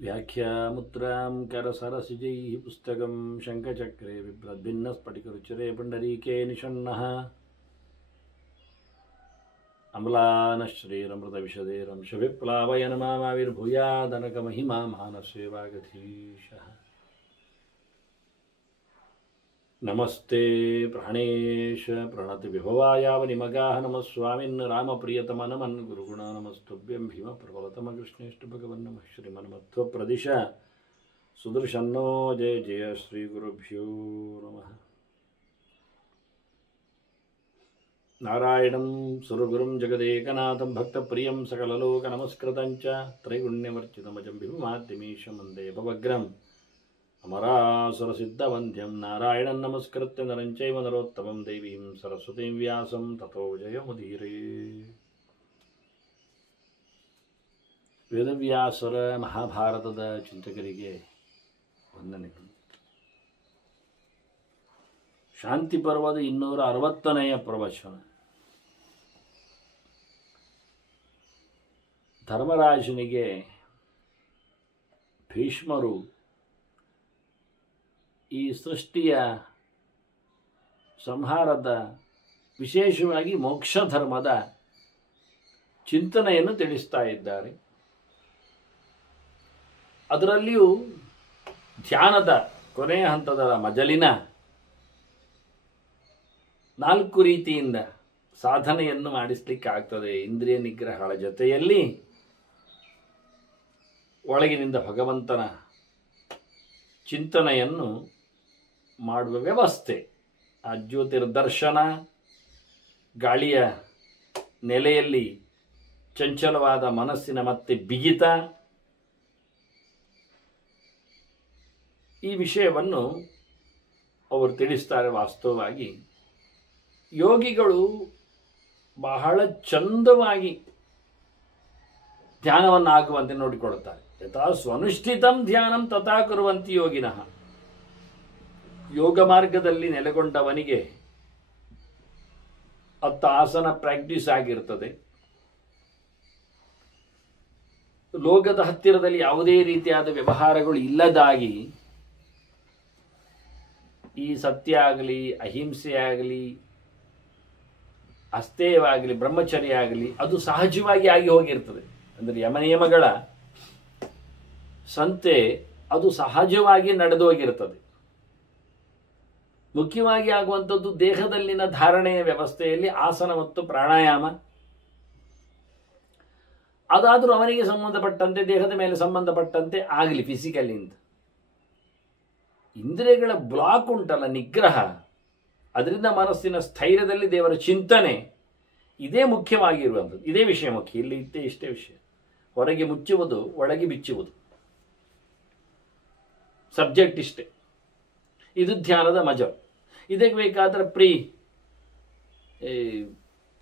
व्याख्यामुद्रां करसरसिजैः पुस्तकं शङ्खचक्रे बिभ्रद्भिन्नस्फटिकरुचिरे पुण्डरीके निषण्णः अम्लानश्रीरमृतविशदेरंशविप्लावयन् मामाविर्भूयादनकमहिमा मानसेवागधीशः नमस्ते प्राणेश प्रणतिविभवायावनिमगाः नमः स्वामिन् रामप्रियतमनमन् गुरुगुणा नमस्तुभ्यं भीमप्रबलतमकृष्णेष्ट भगवन् नमः श्रीमन्मध्वप्रदिश सुदर्शन्नो जय जय श्रीगुरुभ्यो नमः नारायणं सुरगुरुं जगदेकनाथं भक्तप्रियं सकललोकनमस्कृतं च त्रैगुण्यवर्जितमजं भीममाद्यमीशं वन्दे भवग्रम् अमरासुरसिद्धवन्द्यं नारायणं नमस्कृत्य नरं चैव नरोत्तमं देवीं सरस्वतीं व्यासं ततो जयमुदीरये ವೇದವ್ಯಾಸರ ಮಹಾಭಾರತದ ಚಿಂತಕರಿಗೆ ವಂದನೆಗಳು. ಶಾಂತಿ ಪರ್ವದ 260ನೆಯ ಪ್ರವಚನ. ಧರ್ಮರಾಜನಿಗೆ ಭೀಷ್ಮರು ಈ ಸೃಷ್ಟಿಯ ಸಂಹಾರದ ವಿಶೇಷವಾಗಿ ಮೋಕ್ಷ ಧರ್ಮದ ಚಿಂತನೆಯನ್ನು ತಿಳಿಸ್ತಾ ಇದ್ದಾರೆ. ಅದರಲ್ಲಿಯೂ ಧ್ಯಾನದ ಕೊನೆಯ ಹಂತದ ಮಜಲಿನ 4 ರೀತಿಯಿಂದ ಸಾಧನೆಯನ್ನು ಮಾಡಿಸಲಿಕ್ಕಾಗ್ತದೆ. ಇಂದ್ರಿಯ ನಿಗ್ರಹಗಳ ಜೊತೆಯಲ್ಲಿ ಒಳಗಿನಿಂದ ಭಗವಂತನ ಚಿಂತನೆಯನ್ನು ಮಾಡುವ ವ್ಯವಸ್ಥೆ. ಆ ಜ್ಯೋತಿರ್ದರ್ಶನ, ಗಾಳಿಯ ನೆಲೆಯಲ್ಲಿ ಚಂಚಲವಾದ ಮನಸ್ಸಿನ ಮತ್ತೆ ಬಿಗಿತ, ಈ ವಿಷಯವನ್ನು ಅವರು ತಿಳಿಸ್ತಾರೆ. ವಾಸ್ತವವಾಗಿ ಯೋಗಿಗಳು ಬಹಳ ಚಂದವಾಗಿ ಧ್ಯಾನವನ್ನಾಗುವಂತೆ ನೋಡಿಕೊಳ್ಳುತ್ತಾರೆ. ಯಥಾ ಸ್ವನುಷ್ಠಿತಂ ಧ್ಯಾನಂ ತಥಾ ಕುರುವಂತಿ ಯೋಗಿನಃ. ಯೋಗ ಮಾರ್ಗದಲ್ಲಿ ನೆಲೆಗೊಂಡವನಿಗೆ 10 ಆಸನ ಪ್ರಾಕ್ಟೀಸ್ ಆಗಿರ್ತದೆ. ಲೋಕದ ಹತ್ತಿರದಲ್ಲಿ ಯಾವುದೇ ರೀತಿಯಾದ ವ್ಯವಹಾರಗಳು ಇಲ್ಲದಾಗಿ ಈ ಸತ್ಯ ಆಗಲಿ, ಅಹಿಂಸೆ ಆಗಲಿ, ಅಸ್ತೇಯವಾಗಲಿ, ಬ್ರಹ್ಮಚರ್ಯ ಆಗಲಿ ಅದು ಸಹಜವಾಗಿ ಆಗಿ ಹೋಗಿರ್ತದೆ. ಅಂದರೆ ಯಮನಿಯಮಗಳ ಸಂತೆ ಅದು ಸಹಜವಾಗಿ ನಡೆದು ಹೋಗಿರ್ತದೆ. ಮುಖ್ಯವಾಗಿ ಆಗುವಂಥದ್ದು ದೇಹದಲ್ಲಿನ ಧಾರಣೆಯ ವ್ಯವಸ್ಥೆಯಲ್ಲಿ ಆಸನ ಮತ್ತು ಪ್ರಾಣಾಯಾಮ. ಅದಾದರೂ ಅವನಿಗೆ ಸಂಬಂಧಪಟ್ಟಂತೆ, ದೇಹದ ಮೇಲೆ ಸಂಬಂಧಪಟ್ಟಂತೆ ಆಗಲಿ, ಫಿಸಿಕಲಿಂದ. ಇಂದ್ರಿಯಗಳ ಬ್ಲಾಕ್ ಉಂಟಲ್ಲ, ನಿಗ್ರಹ, ಅದರಿಂದ ಮನಸ್ಸಿನ ಸ್ಥೈರ್ಯದಲ್ಲಿ ದೇವರ ಚಿಂತನೆ, ಇದೇ ಮುಖ್ಯವಾಗಿರುವಂಥದ್ದು. ಇದೇ ವಿಷಯ ಮುಖ್ಯ. ಇಲ್ಲಿ ಇಷ್ಟೇ ವಿಷಯ. ಹೊರಗೆ ಮುಚ್ಚುವುದು, ಒಳಗೆ ಬಿಚ್ಚುವುದು, ಸಬ್ಜೆಕ್ಟ್ ಇಷ್ಟೇ. ಇದು ಧ್ಯಾನದ ಮಜ. ಇದಕ್ಕೆ ಬೇಕಾದರೆ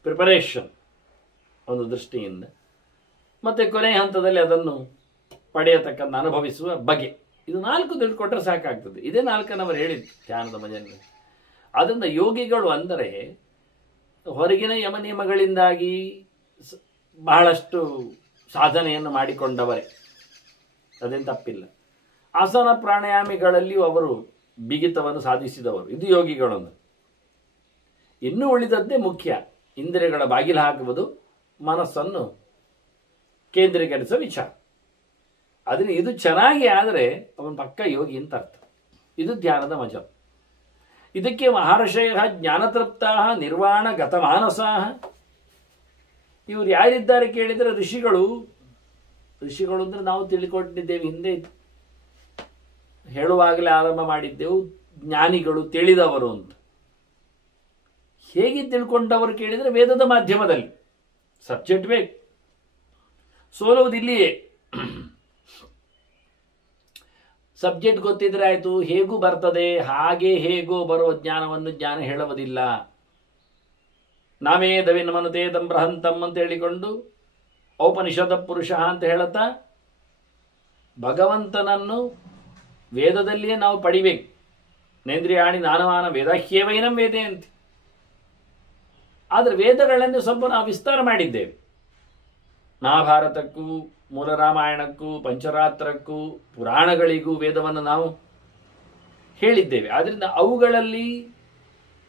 ಪ್ರಿಪರೇಷನ್ ಒಂದು ದೃಷ್ಟಿಯಿಂದ, ಮತ್ತು ಕೊನೆಯ ಹಂತದಲ್ಲಿ ಅದನ್ನು ಪಡೆಯತಕ್ಕಂಥ ಅನುಭವಿಸುವ ಬಗೆ. ಇದು 4 ತಿಳ್ಕೊಂಡ್ರೆ ಸಾಕಾಗ್ತದೆ. ಇದೇ 4 ಅವರು ಹೇಳಿದ್ದು ಧ್ಯಾನದ ಮಜನ್ನು. ಆದ್ದರಿಂದ ಯೋಗಿಗಳು ಅಂದರೆ ಹೊರಗಿನ ಯಮನಿಯಮಗಳಿಂದಾಗಿ ಬಹಳಷ್ಟು ಸಾಧನೆಯನ್ನು ಮಾಡಿಕೊಂಡವರೇ, ಅದೇನು ತಪ್ಪಿಲ್ಲ. ಆಸನ ಪ್ರಾಣಾಯಾಮಿಗಳಲ್ಲಿಯೂ ಅವರು ಬಿಗಿತವನ್ನು ಸಾಧಿಸಿದವರು. ಇದು ಯೋಗಿಗಳೊಂದು. ಇನ್ನೂ ಉಳಿದದ್ದೇ ಮುಖ್ಯ. ಇಂದ್ರಿಯಗಳ ಬಾಗಿಲು ಹಾಕುವುದು, ಮನಸ್ಸನ್ನು ಕೇಂದ್ರೀಕರಿಸುವ ವಿಚಾರ. ಅದನ್ನು ಇದು ಚೆನ್ನಾಗಿ ಆದರೆ ಅವನು ಪಕ್ಕ ಯೋಗಿ ಅಂತ ಅರ್ಥ. ಇದು ಧ್ಯಾನದ ಮಜ. ಇದಕ್ಕೆ ಮಹರ್ಷಯ ಜ್ಞಾನತೃಪ್ತಾ ನಿರ್ವಾಣ ಗತಮಾನಸಾ. ಇವರು ಯಾರಿದ್ದಾರೆ ಕೇಳಿದರೆ ಋಷಿಗಳು. ಋಷಿಗಳು ಅಂದರೆ ನಾವು ತಿಳ್ಕೊಂಡಿದ್ದೇವೆ, ಹಿಂದೆ ಹೇಳುವಾಗಲೇ ಆರಂಭ ಮಾಡಿದ್ದೆವು, ಜ್ಞಾನಿಗಳು, ತಿಳಿದವರು ಅಂತ. ಹೇಗೆ ತಿಳ್ಕೊಂಡವರು ಕೇಳಿದರೆ ವೇದದ ಮಾಧ್ಯಮದಲ್ಲಿ. ಸಬ್ಜೆಕ್ಟ್ ಬೇಕು, ಸೋಲುವುದಿಲ್ಲಿಯೇ. ಸಬ್ಜೆಕ್ಟ್ ಗೊತ್ತಿದ್ರೆ ಆಯಿತು, ಹೇಗೂ ಬರ್ತದೆ, ಹಾಗೆ ಹೇಗೋ ಬರುವ ಜ್ಞಾನವನ್ನು ಜ್ಞಾನ ಹೇಳುವುದಿಲ್ಲ. ನಾವೇದವಿನ ಮನುತೇದಂ ಬೃಹಂತಂ ಅಂತ ಹೇಳಿಕೊಂಡು ಔಪನಿಷದ ಪುರುಷ ಅಂತ ಹೇಳುತ್ತಾ ಭಗವಂತನನ್ನು ವೇದದಲ್ಲಿಯೇ ನಾವು ಪಡಿಬೇಕು. ನೇಂದ್ರಿಯಾಣಿ ನಾನಮಾನ ವೇದಾಹ್ಯೇವೈನಂ ವೇದೇ ಅಂತ. ಆದರೆ ವೇದಗಳನ್ನು ಸ್ವಲ್ಪ ನಾವು ವಿಸ್ತಾರ ಮಾಡಿದ್ದೇವೆ. ಮಹಾಭಾರತಕ್ಕೂ ಮೂಲ ರಾಮಾಯಣಕ್ಕೂ ಪಂಚರಾತ್ರಕ್ಕೂ ಪುರಾಣಗಳಿಗೂ ವೇದವನ್ನು ನಾವು ಹೇಳಿದ್ದೇವೆ. ಆದ್ದರಿಂದ ಅವುಗಳಲ್ಲಿ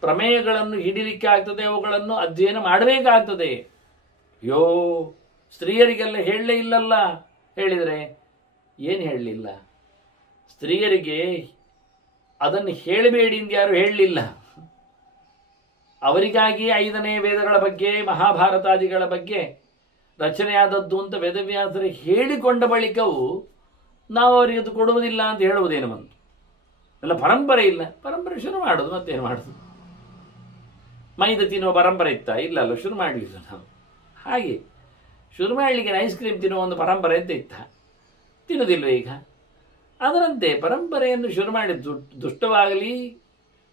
ಪ್ರಮೇಯಗಳನ್ನು ಹಿಡಿಲಿಕ್ಕೆ ಆಗ್ತದೆ, ಅವುಗಳನ್ನು ಅಧ್ಯಯನ ಮಾಡಬೇಕಾಗ್ತದೆ. ಅಯ್ಯೋ, ಸ್ತ್ರೀಯರಿಗೆಲ್ಲ ಹೇಳಲೇ ಇಲ್ಲಲ್ಲ ಹೇಳಿದರೆ ಏನು ಹೇಳಲಿಲ್ಲ? ಸ್ತ್ರೀಯರಿಗೆ ಅದನ್ನು ಹೇಳಬೇಡಿ ಎಂದು ಯಾರು ಹೇಳಲಿಲ್ಲ. ಅವರಿಗಾಗಿ 5ನೇ ವೇದಗಳ ಬಗ್ಗೆ, ಮಹಾಭಾರತಾದಿಗಳ ಬಗ್ಗೆ ರಚನೆಯಾದದ್ದು ಅಂತ ವೇದವ್ಯಾಸರು ಹೇಳಿಕೊಂಡ ಬಳಿಕವೂ ನಾವು ಅವರಿಗೆ ಅದು ಕೊಡುವುದಿಲ್ಲ ಅಂತ ಹೇಳುವುದೇನು ಬಂತು? ಎಲ್ಲ ಪರಂಪರೆ ಇಲ್ಲ, ಪರಂಪರೆ ಶುರು ಮಾಡೋದು, ಮತ್ತೇನು ಮಾಡೋದು? ಮೈದ ತಿನ್ನುವ ಪರಂಪರೆ ಇತ್ತ? ಇಲ್ಲ ಅಲ್ಲ, ಶುರು ಮಾಡಲಿಲ್ಲ ನಾವು. ಹಾಗೆ ಶುರು ಮಾಡಲಿಕ್ಕೆ ಐಸ್ ಕ್ರೀಮ್ ತಿನ್ನುವ ಒಂದು ಪರಂಪರೆ ಅಂತ ಇತ್ತ, ತಿನ್ನುವುದಿಲ್ವ ಈಗ? ಅದರಂತೆ ಪರಂಪರೆಯನ್ನು ಶುರು ಮಾಡಿದ್ದು ದುಷ್ಟವಾಗಲಿ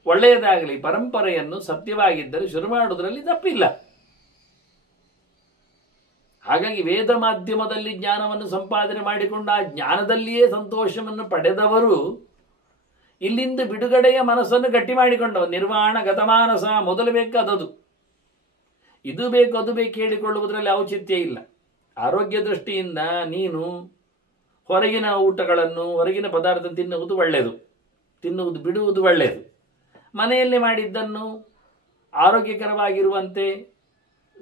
ಒಳ್ಳೆಯದಾಗಲಿ ಪರಂಪರೆಯನ್ನು ಸತ್ಯವಾಗಿದ್ದರೆ ಶುರು ಮಾಡುವುದರಲ್ಲಿ ತಪ್ಪಿಲ್ಲ. ಹಾಗಾಗಿ ವೇದ ಮಾಧ್ಯಮದಲ್ಲಿ ಜ್ಞಾನವನ್ನು ಸಂಪಾದನೆ ಮಾಡಿಕೊಂಡು ಆ ಜ್ಞಾನದಲ್ಲಿಯೇ ಸಂತೋಷವನ್ನು ಪಡೆದವರು ಇಲ್ಲಿಂದ ಬಿಡುಗಡೆಯ ಮನಸ್ಸನ್ನು ಗಟ್ಟಿ ಮಾಡಿಕೊಂಡವರು. ನಿರ್ವಾಣ ಗತಮಾನಸ ಮೊದಲು ಬೇಕಾದದು, ಇದು ಬೇಕು ಅದು ಬೇಕು ಹೇಳಿಕೊಳ್ಳುವುದರಲ್ಲಿ ಔಚಿತ್ಯ ಇಲ್ಲ. ಆರೋಗ್ಯ ದೃಷ್ಟಿಯಿಂದ ನೀನು ಹೊರಗಿನ ಊಟಗಳನ್ನು, ಹೊರಗಿನ ಪದಾರ್ಥ ತಿನ್ನುವುದು ಒಳ್ಳೆಯದು, ತಿನ್ನುವುದು ಬಿಡುವುದು ಒಳ್ಳೆಯದು. ಮನೆಯಲ್ಲೇ ಮಾಡಿದ್ದನ್ನು ಆರೋಗ್ಯಕರವಾಗಿರುವಂತೆ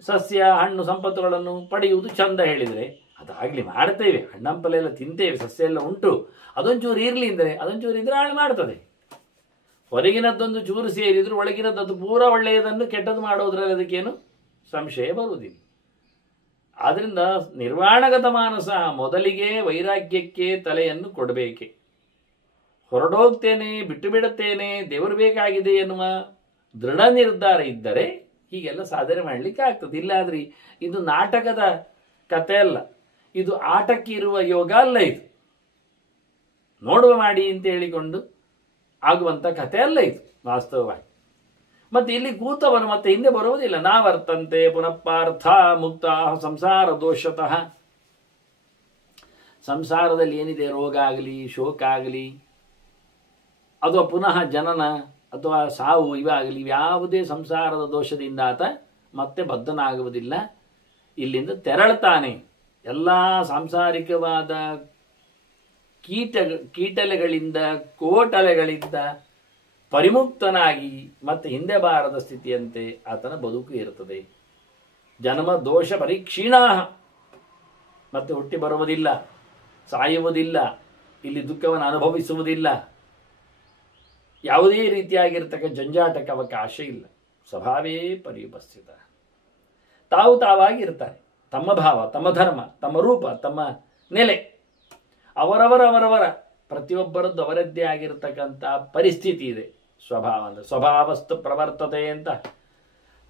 ಸಸ್ಯ ಹಣ್ಣು ಸಂಪತ್ತುಗಳನ್ನು ಪಡೆಯುವುದು ಚಂದ ಹೇಳಿದರೆ ಅದಾಗಲಿ, ಮಾಡ್ತೇವೆ. ಹಣ್ಣಂಪಲೆ ಎಲ್ಲ ತಿಂತೇವೆ, ಸಸ್ಯ ಎಲ್ಲ ಉಂಟು, ಅದೊಂಚೂರು ಇರಲಿ ಅಂದರೆ ಅದೊಂಚೂರು ಇದ್ರೆ ಹಾಳು ಮಾಡ್ತದೆ. ಹೊರಗಿನದ್ದೊಂದು ಚೂರು ಸೇರಿದ್ರು ಒಳಗಿನದ್ದು ಪೂರ ಒಳ್ಳೆಯದನ್ನು ಕೆಟ್ಟದ್ದು ಮಾಡೋದ್ರಲ್ಲಿ ಅದಕ್ಕೇನು ಸಂಶಯ ಬರುವುದಿಲ್ಲ. ಆದ್ದರಿಂದ ನಿರ್ವಾಣಗತ ಮಾನಸ ಮೊದಲಿಗೆ ವೈರಾಗ್ಯಕ್ಕೆ ತಲೆಯನ್ನು ಕೊಡಬೇಕೆ. ಹೊರಡೋಗ್ತೇನೆ, ಬಿಟ್ಟು ಬಿಡುತ್ತೇನೆ, ದೇವರು ಬೇಕಾಗಿದೆ ಎನ್ನುವ ದೃಢ ನಿರ್ಧಾರ ಇದ್ದರೆ ಹೀಗೆಲ್ಲ ಸಾಧನೆ ಮಾಡಲಿಕ್ಕೆ ಆಗ್ತದೆ. ಇಲ್ಲಾದ್ರೆ ಇದು ನಾಟಕದ ಕತೆ ಅಲ್ಲ, ಇದು ಆಟಕ್ಕೆ ಇರುವ ಯೋಗ ಅಲ್ಲ, ಇದು ನೋಡುವ ಮಾಡಿ ಅಂತ ಹೇಳಿಕೊಂಡು ಆಗುವಂಥ ಕತೆ ಅಲ್ಲ ಇದು ವಾಸ್ತವವಾಗಿ. ಮತ್ತೆ ಇಲ್ಲಿ ಕೂತವನು ಮತ್ತೆ ಹಿಂದೆ ಬರುವುದಿಲ್ಲ. ನಾವರ್ತಂತೆ ಪುನಃಪಾರ್ಥ ಮುಕ್ತ ಸಂಸಾರ ದೋಷತಃ. ಸಂಸಾರದಲ್ಲಿ ಏನಿದೆ, ರೋಗ ಆಗಲಿ ಶೋಕ ಆಗಲಿ ಅಥವಾ ಪುನಃ ಜನನ ಅಥವಾ ಸಾವು ಇವಾಗಲಿ, ಯಾವುದೇ ಸಂಸಾರದ ದೋಷದಿಂದ ಆತ ಮತ್ತೆ ಬದ್ಧನಾಗುವುದಿಲ್ಲ, ಇಲ್ಲಿಂದ ತೆರಳ್ತಾನೆ. ಎಲ್ಲ ಸಾಂಸಾರಿಕವಾದ ಕೀಟಲೆಗಳಿಂದ ಕೋಟಲೆಗಳಿಂದ ಪರಿಮುಕ್ತನಾಗಿ ಮತ್ತೆ ಹಿಂದೆ ಬಾರದ ಸ್ಥಿತಿಯಂತೆ ಆತನ ಬದುಕು ಇರುತ್ತದೆ. ಜನ್ಮ ದೋಷ ಪರೀಕ್ಷೀಣಾ, ಮತ್ತೆ ಹುಟ್ಟಿ ಬರುವುದಿಲ್ಲ, ಸಾಯುವುದಿಲ್ಲ, ಇಲ್ಲಿ ದುಃಖವನ್ನು ಅನುಭವಿಸುವುದಿಲ್ಲ, ಯಾವುದೇ ರೀತಿಯಾಗಿರ್ತಕ್ಕ ಜಂಜಾಟಕ್ಕೆ ಅವಕಾಶ ಇಲ್ಲ. ಸ್ವಭಾವೇ ಪರಿುಪಸ್ಥಿತ. ತಾವು ತಾವಾಗಿರ್ತಾರೆ. ತಮ್ಮ ಭಾವ, ತಮ್ಮ ಧರ್ಮ, ತಮ್ಮ ರೂಪ, ತಮ್ಮ ನೆಲೆ, ಅವರವರ ಪ್ರತಿಯೊಬ್ಬರದ್ದು ಅವರದ್ದೇ ಆಗಿರ್ತಕ್ಕಂಥ ಪರಿಸ್ಥಿತಿ ಇದೆ. ಸ್ವಭಾವ ಅಂದರೆ ಸ್ವಭಾವಸ್ತು ಪ್ರವರ್ತತೆ ಅಂತ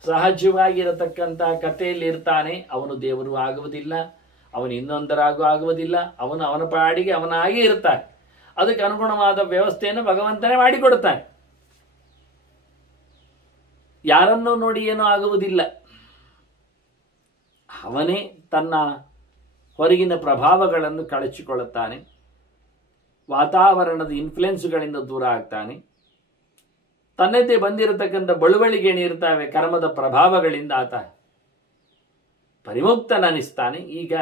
ಸಹಜವಾಗಿರತಕ್ಕಂಥ ಕಥೆಯಲ್ಲಿ ಇರ್ತಾನೆ. ಅವನು ದೇವರು ಆಗುವುದಿಲ್ಲ, ಅವನು ಇನ್ನೊಂದರಾಗೂ ಆಗುವುದಿಲ್ಲ, ಅವನು ಅವನ ಪಾಡಿಗೆ ಅವನಾಗೇ ಇರ್ತಾನೆ. ಅದಕ್ಕೆ ಅನುಗುಣವಾದ ವ್ಯವಸ್ಥೆಯನ್ನು ಭಗವಂತನೇ ಮಾಡಿಕೊಡುತ್ತಾನೆ. ಯಾರನ್ನೂ ನೋಡಿ ಏನೂ ಆಗುವುದಿಲ್ಲ. ಅವನೇ ತನ್ನ ಹೊರಗಿನ ಪ್ರಭಾವಗಳನ್ನು ಕಳಚಿಕೊಳ್ಳುತ್ತಾನೆ, ವಾತಾವರಣದ ಇನ್ಫ್ಲುಯೆನ್ಸ್ಗಳಿಂದ ದೂರ ಆಗ್ತಾನೆ. ತನ್ನದೇ ಬಂದಿರತಕ್ಕಂಥ ಬಳುವಳಿಗೇಣಿರ್ತಾವೆ ಕರ್ಮದ ಪ್ರಭಾವಗಳಿಂದ ಆತ ಪರಿಮುಕ್ತನನಿಸ್ತಾನೆ. ಈಗ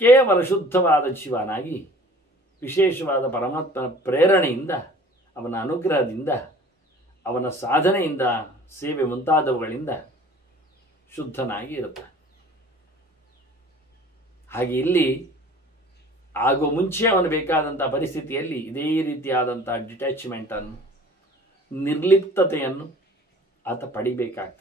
ಕೇವಲ ಶುದ್ಧವಾದ ಜೀವನಾಗಿ ವಿಶೇಷವಾದ ಪರಮಾತ್ಮನ ಪ್ರೇರಣೆಯಿಂದ, ಅವನ ಅನುಗ್ರಹದಿಂದ, ಅವನ ಸಾಧನೆಯಿಂದ, ಸೇವೆ ಮುಂತಾದವುಗಳಿಂದ ಶುದ್ಧನಾಗಿ ಇರುತ್ತಾನೆ. ಹಾಗೆ ಇಲ್ಲಿ ಆಗುವ ಮುಂಚೆ ಅವನು ಬೇಕಾದಂಥ ಪರಿಸ್ಥಿತಿಯಲ್ಲಿ ಇದೇ ರೀತಿಯಾದಂಥ ಡಿಟ್ಯಾಚ್ಮೆಂಟನ್ನು, ನಿರ್ಲಿಪ್ತತೆಯನ್ನು ಆತ ಪಡಿಬೇಕಾಗ್ತದೆ.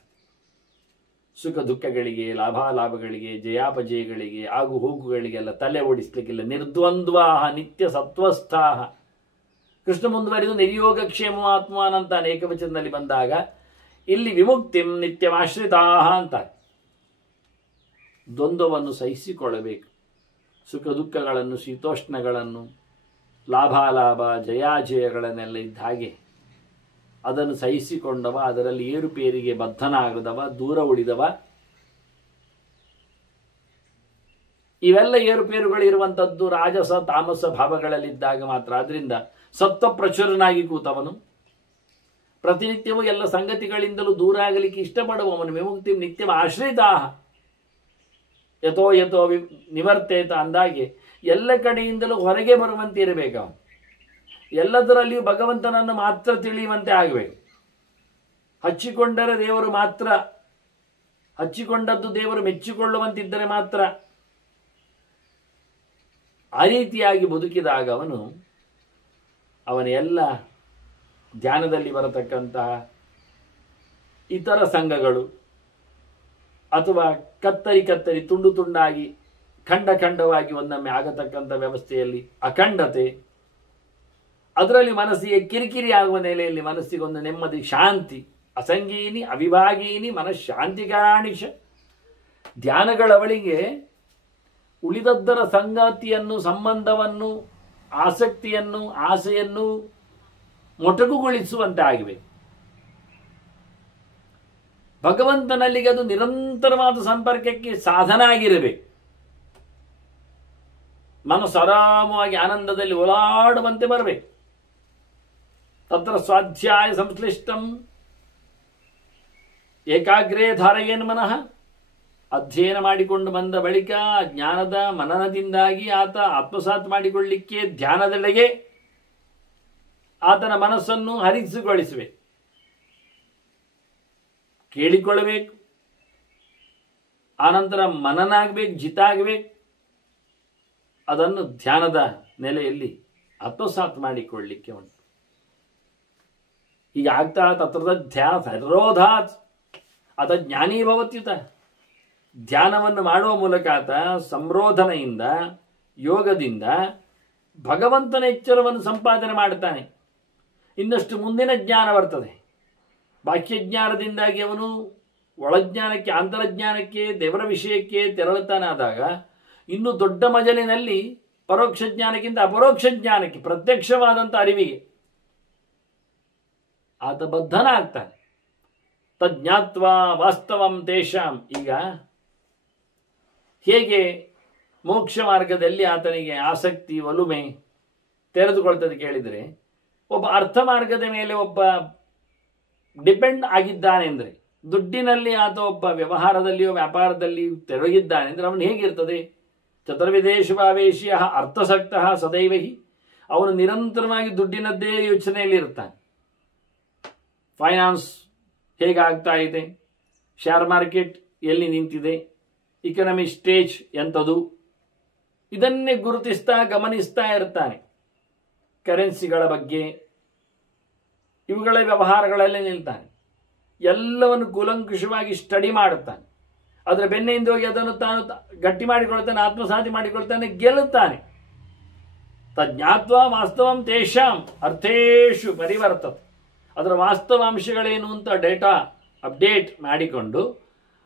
ಸುಖ ದುಃಖಗಳಿಗೆ, ಲಾಭಾಲಾಭಗಳಿಗೆ, ಜಯಾಪಜಯಗಳಿಗೆ, ಆಗು ಹೋಗುಗಳಿಗೆಲ್ಲ ತಲೆ ಓಡಿಸ್ಲಿಕ್ಕಿಲ್ಲ. ನಿರ್ದ್ವಂದ್ವಾಹ ನಿತ್ಯ ಸತ್ವಸ್ಥಾಹ. ಕೃಷ್ಣ ಮುಂದುವರಿದು ನಿರ್ಯೋಗಕ್ಷೇಮಾತ್ಮಾನ್ ಅಂತ ಏಕವಚನದಲ್ಲಿ ಬಂದಾಗ ಇಲ್ಲಿ ವಿಮುಕ್ತಿಂ ನಿತ್ಯಮಾಶ್ರಿತಾಹ ಅಂತಾರೆ. ದ್ವಂದ್ವವನ್ನು ಸಹಿಸಿಕೊಳ್ಳಬೇಕು. ಸುಖ ದುಃಖಗಳನ್ನು, ಶೀತೋಷ್ಣಗಳನ್ನು, ಲಾಭಾಲಾಭ ಜಯಾಜಯಗಳನ್ನೆಲ್ಲ ಇದ್ದ ಹಾಗೆ ಅದನ್ನು ಸಹಿಸಿಕೊಂಡವ, ಅದರಲ್ಲಿ ಏರುಪೇರಿಗೆ ಬದ್ಧನಾಗದವ, ದೂರ ಉಳಿದವ. ಇವೆಲ್ಲ ಏರುಪೇರುಗಳಿರುವಂಥದ್ದು ರಾಜಸ ತಾಮಸ ಭಾವಗಳಲ್ಲಿದ್ದಾಗ ಮಾತ್ರ. ಆದ್ರಿಂದ ಸತ್ವ ಪ್ರಚುರನಾಗಿ ಕೂತವನು, ಪ್ರತಿನಿತ್ಯವೂ ಎಲ್ಲ ಸಂಗತಿಗಳಿಂದಲೂ ದೂರ ಆಗಲಿಕ್ಕೆ ಇಷ್ಟಪಡುವವನು, ವಿಮುಕ್ತಿ ನಿತ್ಯವ ಆಶ್ರಿತಾಹ, ಯಥೋ ಯಥೋ ನಿವರ್ತೇತ ಅಂದಾಗೆ ಎಲ್ಲ ಕಡೆಯಿಂದಲೂ ಹೊರಗೆ ಬರುವಂತೆ ಇರಬೇಕು. ಅವನು ಎಲ್ಲದರಲ್ಲಿಯೂ ಭಗವಂತನನ್ನು ಮಾತ್ರ ತಿಳಿಯುವಂತೆ ಆಗಬೇಕು. ಹಚ್ಚಿಕೊಂಡರೆ ದೇವರು ಮಾತ್ರ, ಹಚ್ಚಿಕೊಂಡದ್ದು ದೇವರು ಮೆಚ್ಚಿಕೊಳ್ಳುವಂತಿದ್ದರೆ ಮಾತ್ರ. ಆ ರೀತಿಯಾಗಿ ಬದುಕಿದಾಗ ಅವನ ಎಲ್ಲ ಧ್ಯಾನದಲ್ಲಿ ಬರತಕ್ಕಂತಹ ಇತರ ಸಂಘಗಳು ಅಥವಾ ಕತ್ತರಿ ತುಂಡು ತುಂಡಾಗಿ ಖಂಡವಾಗಿ ಒಂದೊಮ್ಮೆ ಆಗತಕ್ಕಂಥ ವ್ಯವಸ್ಥೆಯಲ್ಲಿ ಅಖಂಡತೆ, ಅದರಲ್ಲಿ ಮನಸ್ಸಿಗೆ ಕಿರಿಕಿರಿ ಆಗುವ ನೆಲೆಯಲ್ಲಿ ಮನಸ್ಸಿಗೊಂದು ನೆಮ್ಮದಿ, ಶಾಂತಿ, ಅಸಂಗೀನಿ ಅವಿಭಾಗೀನಿ ಮನಃಶಾಂತಿಗಾಣಿಷ. ಧ್ಯಾನಗಳವಳಿಗೆ ಉಳಿದದ್ದರ ಸಂಗಾತಿಯನ್ನು, ಸಂಬಂಧವನ್ನು, ಆಸಕ್ತಿಯನ್ನು, ಆಸೆಯನ್ನು ಮೊಟಕುಗೊಳಿಸುವಂತೆ ಆಗಿವೆ. ಭಗವಂತನಲ್ಲಿಗೆ ಅದು ನಿರಂತರವಾದ ಸಂಪರ್ಕಕ್ಕೆ ಸಾಧನ ಆಗಿರಬೇಕು. ಮನಸ್ಸು ಆರಾಮವಾಗಿ ಆನಂದದಲ್ಲಿ ಓಲಾಡುವಂತೆ ಬರಬೇಕು. ತತ್ರ ಸ್ವಾಧ್ಯಾಯ ಸಂಶ್ಲಿಷ್ಟಂ ಏಕಾಗ್ರೇ ಧಾರಯೇನ್ ಮನಃ. ಅಧ್ಯಯನ ಮಾಡಿಕೊಂಡು ಬಂದ ಬಳಿಕ ಜ್ಞಾನದ ಮನನದಿಂದಾಗಿ ಆತ ಆತ್ಮಸಾತ್ ಮಾಡಿಕೊಳ್ಳಿಕ್ಕೆ ಧ್ಯಾನದೆಡೆಗೆ ಆತನ ಮನಸ್ಸನ್ನು ಹರಿಸಿಗೊಳಿಸಬೇಕು, ಕೇಳಿಕೊಳ್ಳಬೇಕು. ಆನಂತರ ಮನನ ಆಗಬೇಕು, ಜಿತ ಆಗಬೇಕು. ಅದನ್ನು ಧ್ಯಾನದ ನೆಲೆಯಲ್ಲಿ ಆತ್ಮಸಾತ್ ಮಾಡಿಕೊಳ್ಳಲಿಕ್ಕೆ ಉಂಟು. ಹೀಗೆ ಆಗ್ತಾ ತತ್ರದ ಧ್ಯಾನ ಸರೋಧಾತ್ ಆತ ಜ್ಞಾನೀ ಭವತ್ಯುತ. ಧ್ಯಾನವನ್ನು ಮಾಡುವ ಮೂಲಕ ಆತ ಸಂರೋಧನೆಯಿಂದ, ಯೋಗದಿಂದ ಭಗವಂತನ ಎಚ್ಚರವನ್ನು ಸಂಪಾದನೆ ಮಾಡುತ್ತಾನೆ. ಇನ್ನಷ್ಟು ಮುಂದಿನ ಜ್ಞಾನ ಬರ್ತದೆ. ಬಾಹ್ಯಜ್ಞಾನದಿಂದಾಗಿ ಅವನು ಒಳಜ್ಞಾನಕ್ಕೆ, ಅಂತರಜ್ಞಾನಕ್ಕೆ, ದೇವರ ವಿಷಯಕ್ಕೆ ತೆರಳುತ್ತಾನಾದಾಗ ಇನ್ನು ದೊಡ್ಡ ಮಜಲಿನಲ್ಲಿ ಪರೋಕ್ಷ ಜ್ಞಾನಕ್ಕಿಂತ ಅಪರೋಕ್ಷ ಜ್ಞಾನಕ್ಕೆ, ಪ್ರತ್ಯಕ್ಷವಾದಂಥ ಅರಿವಿಗೆ ಆತ ಬದ್ಧನಾಗ್ತಾನೆ. ತಜ್ಞಾತ್ವ ವಾಸ್ತವಂ ತೇಷಾಂ. ಈಗ ಹೇಗೆ ಮೋಕ್ಷ ಮಾರ್ಗದಲ್ಲಿ ಆತನಿಗೆ ಆಸಕ್ತಿ, ಒಲುಮೆ ತೆರೆದುಕೊಳ್ತದೆ ಕೇಳಿದರೆ, ಒಬ್ಬ ಅರ್ಥ ಮಾರ್ಗದ ಮೇಲೆ ಒಬ್ಬ ಡಿಪೆಂಡ್ ಆಗಿದ್ದಾನೆ ಅಂದರೆ, ದುಡ್ಡಿನಲ್ಲಿ ಆತ ಒಬ್ಬ ವ್ಯವಹಾರದಲ್ಲಿಯೋ ವ್ಯಾಪಾರದಲ್ಲಿ ತೆರಗಿದ್ದಾನೆ ಅಂದರೆ ಅವನು ಹೇಗಿರ್ತದೆ? ಚತುರ್ವಿಧೇಶುಭಾವೇಶಿಯ ಅರ್ಥಸಕ್ತ ಸದೈವಹಿ. ಅವನು ನಿರಂತರವಾಗಿ ದುಡ್ಡಿನದ್ದೇ ಯೋಚನೆಯಲ್ಲಿ ಇರ್ತಾನೆ. ಫೈನಾನ್ಸ್ ಹೇಗಾಗ್ತಾ ಇದೆ, ಶೇರ್ ಮಾರ್ಕೆಟ್ ಎಲ್ಲಿ ನಿಂತಿದೆ, ಇಕನಾಮಿ ಸ್ಟೇಜ್ ಎಂಥದು, ಇದನ್ನೇ ಗುರುತಿಸ್ತಾ ಗಮನಿಸ್ತಾ ಇರ್ತಾನೆ. ಕರೆನ್ಸಿಗಳ ಬಗ್ಗೆ, ಇವುಗಳ ವ್ಯವಹಾರಗಳಲ್ಲೇ ನಿಲ್ತಾನೆ. ಎಲ್ಲವನ್ನು ಕೂಲಂಕುಷವಾಗಿ ಸ್ಟಡಿ ಮಾಡುತ್ತಾನೆ. ಅದರ ಬೆನ್ನೆಯಿಂದ ಹೋಗಿ ಅದನ್ನು ತಾನು ಗಟ್ಟಿ ಮಾಡಿಕೊಳ್ತಾನೆ, ಆತ್ಮಸಾಧಿ ಮಾಡಿಕೊಳ್ತಾನೆ, ಗೆಲ್ಲುತ್ತಾನೆ. ತಜ್ಞಾತ್ವ ವಾಸ್ತವಂ ತೇಷಾಂ ಅರ್ಥೇಶು ಪರಿವರ್ತತೆ. ಅದರ ವಾಸ್ತವಾಂಶಗಳೇನು ಅಂತ ಡೇಟಾ ಅಪ್ಡೇಟ್ ಮಾಡಿಕೊಂಡು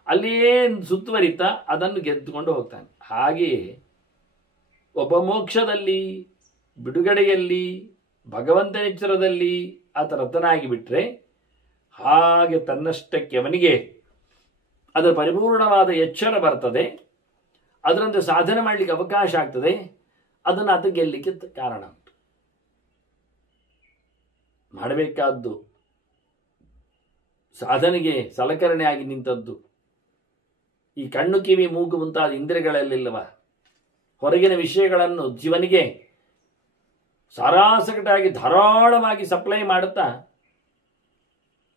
ಅಲ್ಲಿಯೇ ಸುತ್ತುವರಿತ ಅದನ್ನು ಗೆದ್ದುಕೊಂಡು ಹೋಗ್ತಾನೆ. ಹಾಗೆಯೇ ಒಬ್ಬ ಮೋಕ್ಷದಲ್ಲಿ, ಬಿಡುಗಡೆಯಲ್ಲಿ, ಭಗವಂತನ ಎಚ್ಚರದಲ್ಲಿ ಆತ ರತನಾಗಿ ಬಿಟ್ಟರೆ, ಹಾಗೆ ತನ್ನಷ್ಟಕ್ಕೆ ಅವನಿಗೆ ಅದರ ಪರಿಪೂರ್ಣವಾದ ಎಚ್ಚರ ಬರ್ತದೆ. ಅದರಂತೆ ಸಾಧನೆ ಮಾಡಲಿಕ್ಕೆ ಅವಕಾಶ ಆಗ್ತದೆ. ಅದನ್ನು ಆತ ಗೆಲ್ಲಲಿಕ್ಕೆ ಕಾರಣ ಉಂಟು. ಮಾಡಬೇಕಾದ್ದು ಸಾಧನೆಗೆ ಸಲಕರಣೆಯಾಗಿ ನಿಂತದ್ದು ಈ ಕಣ್ಣು, ಕಿವಿ, ಮೂಗು ಮುಂತಾದ ಇಂದ್ರಿಯಗಳಲ್ಲಿಲ್ಲವ. ಹೊರಗಿನ ವಿಷಯಗಳನ್ನು ಜೀವನಿಗೆ ಸಾರಾಸಗಟಾಗಿ ಧಾರಾಳವಾಗಿ ಸಪ್ಲೈ ಮಾಡುತ್ತಾ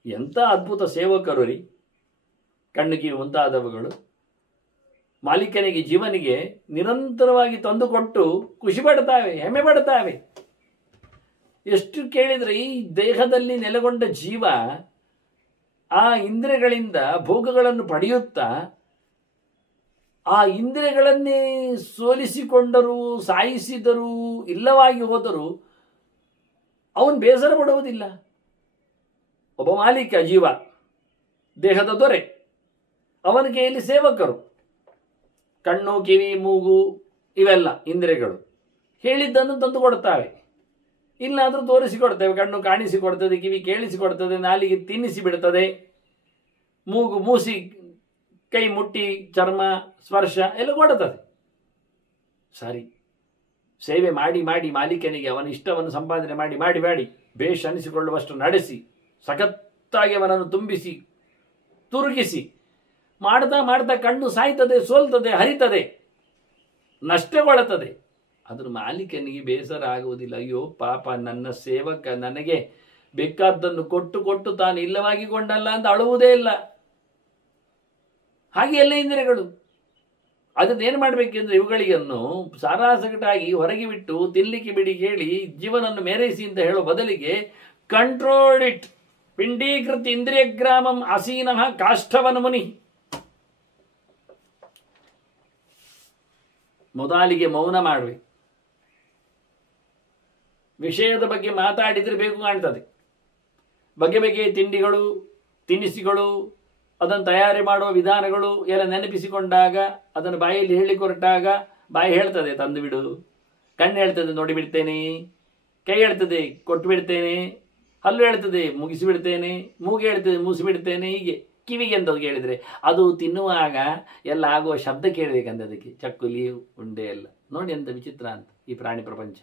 ಎಂಥ ಅದ್ಭುತ ಸೇವಕರು ರೀ ಕಣ್ಣು, ಕಿವಿ ಮುಂತಾದವುಗಳು. ಮಾಲೀಕನಿಗೆ, ಜೀವನಿಗೆ ನಿರಂತರವಾಗಿ ತಂದುಕೊಟ್ಟು ಖುಷಿ ಪಡ್ತಾವೆ, ಹೆಮ್ಮೆ ಪಡ್ತಾವೆ. ಎಷ್ಟು ಕೇಳಿದರೆ ಈ ದೇಹದಲ್ಲಿ ನೆಲೆಗೊಂಡ ಜೀವ ಆ ಇಂದ್ರಿಯಗಳಿಂದ ಭೋಗಗಳನ್ನು ಪಡೆಯುತ್ತಾ ಆ ಇಂದ್ರಿಯಗಳನ್ನೇ ಸೋಲಿಸಿಕೊಂಡರೂ, ಸಾಯಿಸಿದರೂ, ಇಲ್ಲವಾಗಿ ಹೋದರೂ ಅವನು ಬೇಸರ ಪಡುವುದಿಲ್ಲ. ಒಬ್ಬ ಮಾಲೀಕ ಜೀವ, ದೇಹದ ದೊರೆ, ಅವನ ಕೈಯಲ್ಲಿ ಸೇವಕರು. ಕಣ್ಣು, ಕಿವಿ, ಮೂಗು ಇವೆಲ್ಲ ಇಂದ್ರಿಯಗಳು ಹೇಳಿದ್ದನ್ನು ತಂದು ಕೊಡ್ತಾವೆ. ಇಲ್ಲಾದರೂ ತೋರಿಸಿಕೊಡ್ತೇವೆ. ಕಣ್ಣು ಕಾಣಿಸಿಕೊಡ್ತದೆ, ಕಿವಿ ಕೇಳಿಸಿಕೊಡ್ತದೆ, ನಾಲಿಗೆ ತಿನ್ನಿಸಿ ಬಿಡ್ತದೆ, ಮೂಗು ಮೂಸಿ, ಕೈ ಮುಟ್ಟಿ ಚರ್ಮ ಸ್ಪರ್ಶ ಎಲ್ಲ ಕೊಡುತ್ತದೆ. ಸರಿ, ಸೇವೆ ಮಾಡಿ ಮಾಡಿ ಮಾಲೀಕನಿಗೆ ಅವನ ಇಷ್ಟವನ್ನು ಸಂಪಾದನೆ ಮಾಡಿ ಮಾಡಿ ಮಾಡಿ ಬೇಷ್ ಅನಿಸಿಕೊಳ್ಳುವಷ್ಟು ನಡೆಸಿ ಸಖತ್ತಾಗಿ ಅವನನ್ನು ತುಂಬಿಸಿ ತುರುಗಿಸಿ ಮಾಡ್ತಾ ಮಾಡ್ತಾ ಕಣ್ಣು ಸಾಯ್ತದೆ, ಸೋಲ್ತದೆ, ಹರಿತದೆ, ನಷ್ಟಗೊಳ್ಳುತ್ತದೆ. ಅದ್ರ ಮಾಲೀಕನಿಗೆ ಬೇಸರ ಆಗುವುದಿಲ್ಲ. ಅಯ್ಯೋ ಪಾಪ, ನನ್ನ ಸೇವಕ ನನಗೆ ಬೇಕಾದ್ದನ್ನು ಕೊಟ್ಟು ಕೊಟ್ಟು ತಾನು ಇಲ್ಲವಾಗಿಕೊಂಡಲ್ಲ ಅಂತ ಅಳುವುದೇ ಇಲ್ಲ. ಹಾಗೆ ಎಲ್ಲ ಇಂದ್ರಿಯಗಳು. ಅದನ್ನೇನು ಮಾಡಬೇಕೆಂದ್ರೆ ಇವುಗಳಿಗನ್ನು ಸಾರಾಸಗಟಾಗಿ ಹೊರಗೆ ಬಿಟ್ಟು ತಿನ್ಲಿಕ್ಕೆ ಬಿಡಿ ಹೇಳಿ ಜೀವನನ್ನು ಮೇರೈಸಿ ಅಂತ ಹೇಳೋ ಬದಲಿಗೆ ಕಂಟ್ರೋಲ್ ಇಟ್. ಪಿಂಡೀಕೃತ ಇಂದ್ರಿಯ ಗ್ರಾಮಂ ಆಸೀನಃ ಕಾಷ್ಠವನ ಮುನಿ. ಮೊದಲಿಗೆ ಮೌನ ಮಾಡಬೇಕು. ವಿಷಯದ ಬಗ್ಗೆ ಮಾತಾಡಿದ್ರೆ ಬೇಕು ಕಾಣ್ತದೆ. ಬಗೆ ಬಗೆಯ ತಿಂಡಿಗಳು, ತಿನಿಸುಗಳು, ಅದನ್ನು ತಯಾರಿ ಮಾಡುವ ವಿಧಾನಗಳು ಎಲ್ಲ ನೆನಪಿಸಿಕೊಂಡಾಗ, ಅದನ್ನು ಬಾಯಲ್ಲಿ ಹೇಳಿ ಹೊರಟಾಗ ಬಾಯಿ ಹೇಳ್ತದೆ ತಂದು ಬಿಡು, ಕಣ್ಣು ಹೇಳ್ತದೆ ನೋಡಿ ಬಿಡ್ತೇನೆ, ಕೈ ಹೇಳ್ತದೆ ಕೊಟ್ಟು ಬಿಡ್ತೇನೆ, ಹಲ್ಲು ಹೇಳ್ತದೆ ಮುಗಿಸಿಬಿಡ್ತೇನೆ, ಮೂಗು ಹೇಳ್ತದೆ ಮುಗಿಸಿಬಿಡ್ತೇನೆ. ಹೀಗೆ ಕಿವಿಗೆ ಅಂತ ಹೇಳಿದರೆ ಅದು ತಿನ್ನುವಾಗ ಎಲ್ಲ ಆಗುವ ಶಬ್ದ ಕೇಳಬೇಕಂತ. ಅದಕ್ಕೆ ಚಕ್ಕುಲಿ ಉಂಡೆ ಎಲ್ಲ ನೋಡಿ ಎಂತ ವಿಚಿತ್ರ ಅಂತ ಈ ಪ್ರಾಣಿ ಪ್ರಪಂಚ.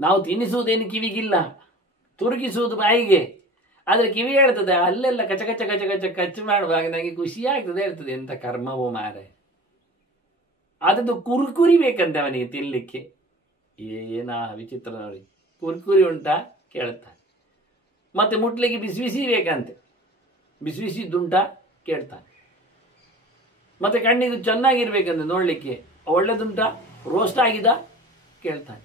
ನಾವು ತಿನ್ನಿಸುವುದೇನು ಕಿವಿಗಿಲ್ಲ, ತುರುಕಿಸುವುದು ಬಾಯಿಗೆ. ಆದರೆ ಕಿವಿ ಹೇಳ್ತದೆ ಅಲ್ಲೆಲ್ಲ ಕಚ ಕಚ ಕಚ ಕಚ ಕಚ್ಚು ಮಾಡುವಾಗ ನನಗೆ ಖುಷಿ ಆಗ್ತದೆ ಹೇಳ್ತದೆ. ಎಂತ ಕರ್ಮವೋ ಮಾರೆ. ಅದದ್ದು ಕುರ್ಕುರಿ ಬೇಕಂತೆ ಅವನಿಗೆ ತಿನ್ನಲಿಕ್ಕೆ. ಏನಾ ವಿಚಿತ್ರ ನೋಡಿ. ಕುರ್ಕುರಿ ಉಂಟಾ ಕೇಳ್ತಾನೆ. ಮತ್ತೆ ಮುಟ್ಲಿಕ್ಕೆ ಬಿಸಿ ಬಿಸಿ ಬೇಕಂತೆ, ಬಿಸಿ ಬಿಸಿದ್ದುಂಟಾ ಕೇಳ್ತಾನೆ. ಮತ್ತೆ ಕಣ್ಣಿಗೆ ಚೆನ್ನಾಗಿರ್ಬೇಕಂತೆ ನೋಡ್ಲಿಕ್ಕೆ, ಒಳ್ಳೇದುಂಟಾ ರೋಸ್ಟ್ ಆಗಿದ ಕೇಳ್ತಾನೆ.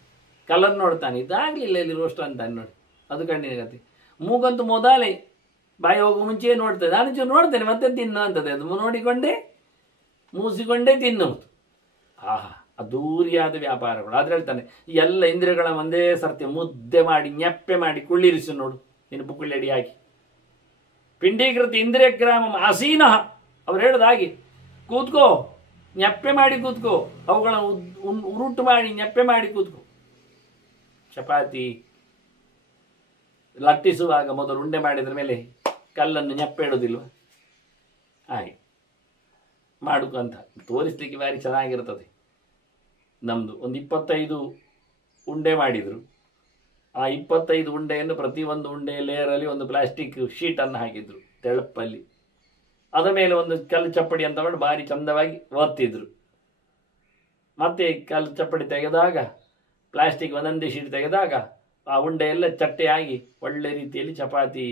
ಕಲರ್ ನೋಡ್ತಾನೆ, ಇದಾಗಲಿಲ್ಲ ಇಲ್ಲಿ ರೋಸ್ಟ್ ಅಂತಾನೆ ನೋಡಿ, ಅದು ಕಣ್ಣಿನ ಕತೆ. ಮೂಗಂತೂ ಮೊದಲೇ ಬಾಯಿ ಹೋಗೋ ಮುಂಚೆ ನೋಡ್ತದೆ. ನಾನು ಚೂರು ನೋಡ್ತೇನೆ ಮತ್ತೆ ತಿನ್ನು ಅಂತದೆ. ಅದು ನೋಡಿಕೊಂಡೇ ಮೂಸಿಕೊಂಡೇ ತಿನ್ನುವುದು. ಆಹಾ, ಅದ್ದೂರಿಯಾದ ವ್ಯಾಪಾರಗಳು. ಆದ್ರೆ ಹೇಳ್ತಾನೆ ಎಲ್ಲ ಇಂದ್ರಿಯಗಳ ಒಂದೇ ಸರ್ತಿ ಮುದ್ದೆ ಮಾಡಿ ñೆಪ್ಪೆ ಮಾಡಿ ಕುಳ್ಳಿರಿಸಿ ನೋಡು ನೀನು ಪುಕ್ಕುಳ್ಳಿ ಹಾಕಿ. ಪಿಂಡೀಕೃತ ಇಂದ್ರಿಯ ಗ್ರಾಮ ಆಸೀನ. ಅವ್ರು ಹೇಳೋದು ಹಾಗೆ, ಕೂತ್ಕೋ ñೆಪ್ಪೆ ಮಾಡಿ ಕೂತ್ಕೋ, ಅವುಗಳ ಉರುಟು ಮಾಡಿ ñೆಪ್ಪೆ ಮಾಡಿ ಕೂತ್ಕೋ. ಚಪಾತಿ ಲಟ್ಟಿಸುವಾಗ ಮೊದಲು ಉಂಡೆ ಮಾಡಿದ್ರ ಮೇಲೆ ಕಲ್ಲನ್ನು ñೆಪ್ಪೆ ಇಡೋದಿಲ್ವ? ಹಾಗೆ ಮಾಡುಕಂತ ತೋರಿಸ್ಲಿಕ್ಕೆ ಭಾರಿ ಚೆನ್ನಾಗಿರ್ತದೆ. ನಮ್ಮದು ಒಂದು 25 ಉಂಡೆ ಮಾಡಿದರು. ಆ 25 ಉಂಡೆಯನ್ನು ಪ್ರತಿಯೊಂದು ಉಂಡೆ ಲೇಯರಲ್ಲಿ ಒಂದು ಪ್ಲಾಸ್ಟಿಕ್ ಶೀಟನ್ನು ಹಾಕಿದ್ರು ತೆಳಪ್ಪಲ್ಲಿ. ಅದರ ಮೇಲೆ ಒಂದು ಕಲ್ಲು ಚಪ್ಪಡಿ ಅಂತ ಮಾಡಿ ಭಾರಿ ಚಂದವಾಗಿ ಒತ್ತಿದ್ರು. ಮತ್ತೆ ಕಲ್ಲು ಚಪ್ಪಡಿ ತೆಗೆದಾಗ, ಪ್ಲಾಸ್ಟಿಕ್ ಒಂದೊಂದೇ ಶೀಟ್ ತೆಗೆದಾಗ ಆ ಉಂಡೆ ಎಲ್ಲ ಚಟ್ಟೆಯಾಗಿ ಒಳ್ಳೆ ರೀತಿಯಲ್ಲಿ ಚಪಾತಿ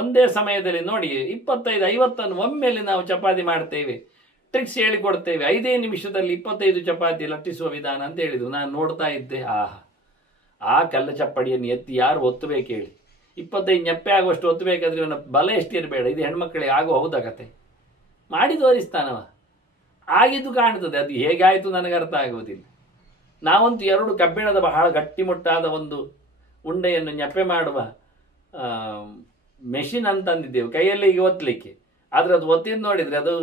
ಒಂದೇ ಸಮಯದಲ್ಲಿ ನೋಡಿ 25-50 ಒಮ್ಮೆಲೆ ನಾವು ಚಪಾತಿ ಮಾಡ್ತೇವೆ. ಟ್ರಿಕ್ಸ್ ಹೇಳಿಕೊಡ್ತೇವೆ. 5 ನಿಮಿಷದಲ್ಲಿ 25 ಚಪಾತಿ ಲಟ್ಟಿಸುವ ವಿಧಾನ ಅಂತ ಹೇಳಿದ್ರು. ನಾನು ನೋಡ್ತಾ ಇದ್ದೆ. ಆಹಾ, ಆ ಕಲ್ಲ ಚಪ್ಪಡಿಯನ್ನು ಎತ್ತಿ ಯಾರು ಒತ್ತಬೇಕು ಹೇಳಿ? 25 ñೆಪ್ಪೆ ಆಗುವಷ್ಟು ಒತ್ತಬೇಕಾದ್ರೆ ಇವನ ಬಲ ಎಷ್ಟಿರಬೇಡ. ಇದು ಹೆಣ್ಮಕ್ಳಿಗೆ ಆಗೋ ಹೌದಾ ಕತೆ? ಮಾಡಿ ತೋರಿಸ್ತಾನವ. ಆಗಿದ್ದು ಕಾಣ್ತದೆ. ಅದು ಹೇಗಾಯಿತು ನನಗೆ ಅರ್ಥ ಆಗುವುದಿಲ್ಲ. ನಾವಂತೂ 2 ಕಬ್ಬಿಣದ ಬಹಳ ಗಟ್ಟಿಮುಟ್ಟಾದ ಒಂದು ಉಂಡೆಯನ್ನು ñೆಪ್ಪೆ ಮಾಡುವ ಮೆಷಿನ್ ಅಂತಂದಿದ್ದೆವು, ಕೈಯಲ್ಲಿ ಈಗ ಒತ್ತಲಿಕ್ಕೆ. ಆದರೆ ಅದು ಒತ್ತಿದ್ದು ನೋಡಿದರೆ ಅದು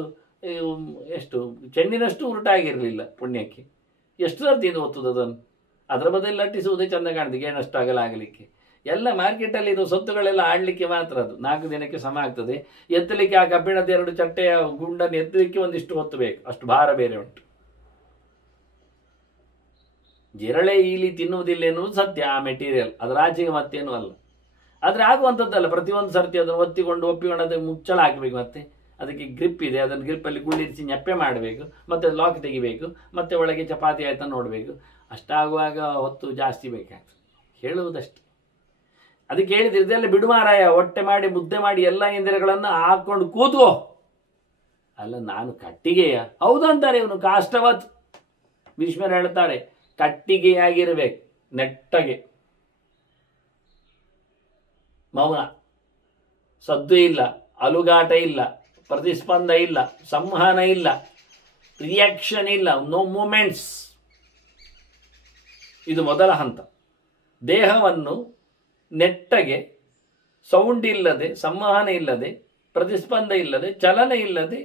ಎಷ್ಟು ಚೆಂಡಿನಷ್ಟು ಉರುಟಾಗಿರಲಿಲ್ಲ ಪುಣ್ಯಕ್ಕೆ. ಎಷ್ಟು ಸರ್ತಿ ಇದು ಒತ್ತುದು ಅದನ್ನು? ಅದರ ಬದಲು ಲಟ್ಟಿಸುವುದೇ ಚೆಂದ ಕಾಣ್ತದೆ, ಏನಷ್ಟು ಆಗಲಾಗಲಿಕ್ಕೆ. ಎಲ್ಲ ಮಾರ್ಕೆಟಲ್ಲಿ ಇದು ಸೊತ್ತುಗಳೆಲ್ಲ ಆಡಲಿಕ್ಕೆ ಮಾತ್ರ. ಅದು 4 ದಿನಕ್ಕೆ ಸಮ ಆಗ್ತದೆ. ಎತ್ತಲಿಕ್ಕೆ ಆ ಕಬ್ಬಿಣದ 2 ಚಟ್ಟೆಯ ಗುಂಡನ್ನು ಎತ್ತಲಿಕ್ಕೆ ಒಂದಿಷ್ಟು ಹೊತ್ತು ಬೇಕು, ಅಷ್ಟು ಭಾರ ಬೇರೆ ಉಂಟು. ಜಿರಳೆ ಈಲಿ ತಿನ್ನುವುದಿಲ್ಲ ಎನ್ನುವುದು ಸತ್ಯ. ಆ ಮೆಟೀರಿಯಲ್ ಅದರ ಆಚೆಗೆ ಮತ್ತೇನು ಅಲ್ಲ. ಆದರೆ ಆಗುವಂಥದ್ದಲ್ಲ. ಪ್ರತಿಯೊಂದು ಸರ್ತಿ ಅದನ್ನು ಒತ್ತಿಕೊಂಡು ಒಪ್ಪಿಕೊಂಡು ಅದಕ್ಕೆ ಮುಚ್ಚಳ ಹಾಕಬೇಕು. ಮತ್ತೆ ಅದಕ್ಕೆ ಗ್ರಿಪ್ ಇದೆ, ಅದನ್ನು ಗ್ರಿಪ್ಪಲ್ಲಿ ಕುಳ್ಳಿರಿಸಿ ñೆಪ್ಪೆ ಮಾಡಬೇಕು, ಮತ್ತೆ ಲಾಕ್ ತೆಗಿಬೇಕು, ಮತ್ತೆ ಒಳಗೆ ಚಪಾತಿ ಆಯ್ತಾ ನೋಡಬೇಕು. ಅಷ್ಟಾಗುವಾಗ ಹೊತ್ತು ಜಾಸ್ತಿ ಬೇಕಾಗ್ತದೆ. ಹೇಳುವುದಷ್ಟೇ. ಅದಕ್ಕೆ ಹೇಳಿದ್ರೆ ಇದೆಲ್ಲ ಬಿಡುಮಾರಾಯ, ಹೊಟ್ಟೆ ಮಾಡಿ ಮುದ್ದೆ ಮಾಡಿ ಎಲ್ಲ ಇಂದ್ರಿಯಗಳನ್ನು ಹಾಕೊಂಡು ಕೂತ್ಕೋ. ಅಲ್ಲ, ನಾನು ಕಟ್ಟಿಗೆಯ ಹೌದಂತಾರೆ ಇವನು. ಕಾಷ್ಟವತ್ ಭೀಷ್ಮರು ಹೇಳ್ತಾರೆ, ಕಟ್ಟಿಗೆಯಾಗಿರ್ಬೇಕು, ನೆಟ್ಟಗೆ, ಮೌನ, ಸದ್ದು ಇಲ್ಲ, ಅಲುಗಾಟ ಇಲ್ಲ, ಪ್ರತಿಸ್ಪಂದ ಇಲ್ಲ, ಸಂವಹನ ಇಲ್ಲ, ರಿಯಾಕ್ಷನ್ ಇಲ್ಲ, ನೋ ಮೂಮೆಂಟ್ಸ್. ಇದು ಮೊದಲ ಹಂತ. ದೇಹವನ್ನು ನೆಟ್ಟಗೆ, ಸೌಂಡ್ ಇಲ್ಲದೆ, ಸಂವಹನ ಇಲ್ಲದೆ, ಪ್ರತಿಸ್ಪಂದ ಇಲ್ಲದೆ, ಚಲನೆ ಇಲ್ಲದೆ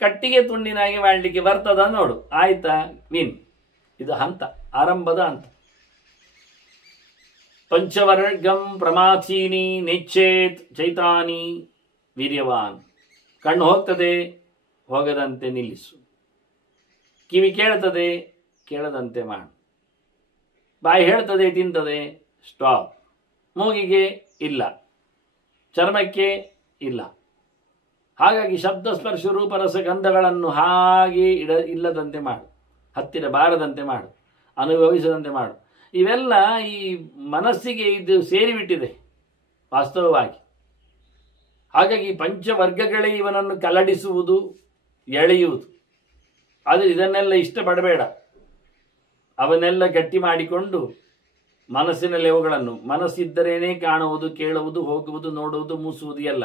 ಕಟ್ಟಿಗೆ ತುಂಡಿನಾಗಿ ಮಾಡಲಿಕ್ಕೆ ಬರ್ತದ ನೋಡು, ಆಯ್ತಾ ವಿನ್. ಇದು ಹಂತ, ಆರಂಭದ ಹಂತ. ಪಂಚವರ್ಗಂ ಪ್ರಮಾಥೀನಿ ನಿಚ್ಚೇತ್ ಚೈತಾನಿ ವೀರ್ಯವಾನ್. ಕಣ್ಣು ಹೋಗ್ತದೆ, ಹೋಗದಂತೆ ನಿಲ್ಲಿಸು. ಕಿವಿ ಕೇಳ್ತದೆ, ಕೇಳದಂತೆ ಮಾಡು. ಬಾಯಿ ಹೇಳ್ತದೆ, ತಿಂತದೆ, ಸ್ಟಾಪ್. ಮೂಗಿಗೆ ಇಲ್ಲ, ಚರ್ಮಕ್ಕೆ ಇಲ್ಲ, ಹಾಗಾಗಿ ಶಬ್ದ ಸ್ಪರ್ಶ ರೂಪರಸ ಗಂಧಗಳನ್ನು ಹಾಗೆ ಇಲ್ಲದಂತೆ ಮಾಡು, ಹತ್ತಿರ ಬಾರದಂತೆ ಮಾಡು, ಅನುಭವಿಸದಂತೆ ಮಾಡು. ಇವೆಲ್ಲ ಈ ಮನಸ್ಸಿಗೆ ಇದು ಸೇರಿಬಿಟ್ಟಿದೆ ವಾಸ್ತವವಾಗಿ. ಹಾಗಾಗಿ ಪಂಚವರ್ಗಗಳೇ ಇವನನ್ನು ಕಲಡಿಸುವುದು, ಎಳೆಯುವುದು. ಆದರೆ ಇದನ್ನೆಲ್ಲ ಇಷ್ಟಪಡಬೇಡ. ಅವನ್ನೆಲ್ಲ ಗಟ್ಟಿ ಮಾಡಿಕೊಂಡು ಮನಸ್ಸಿನಲ್ಲಿ ಅವುಗಳನ್ನು, ಮನಸ್ಸಿದ್ದರೇನೇ ಕಾಣುವುದು, ಕೇಳುವುದು, ಹೋಗುವುದು, ನೋಡುವುದು, ಮೂಸುವುದು ಎಲ್ಲ.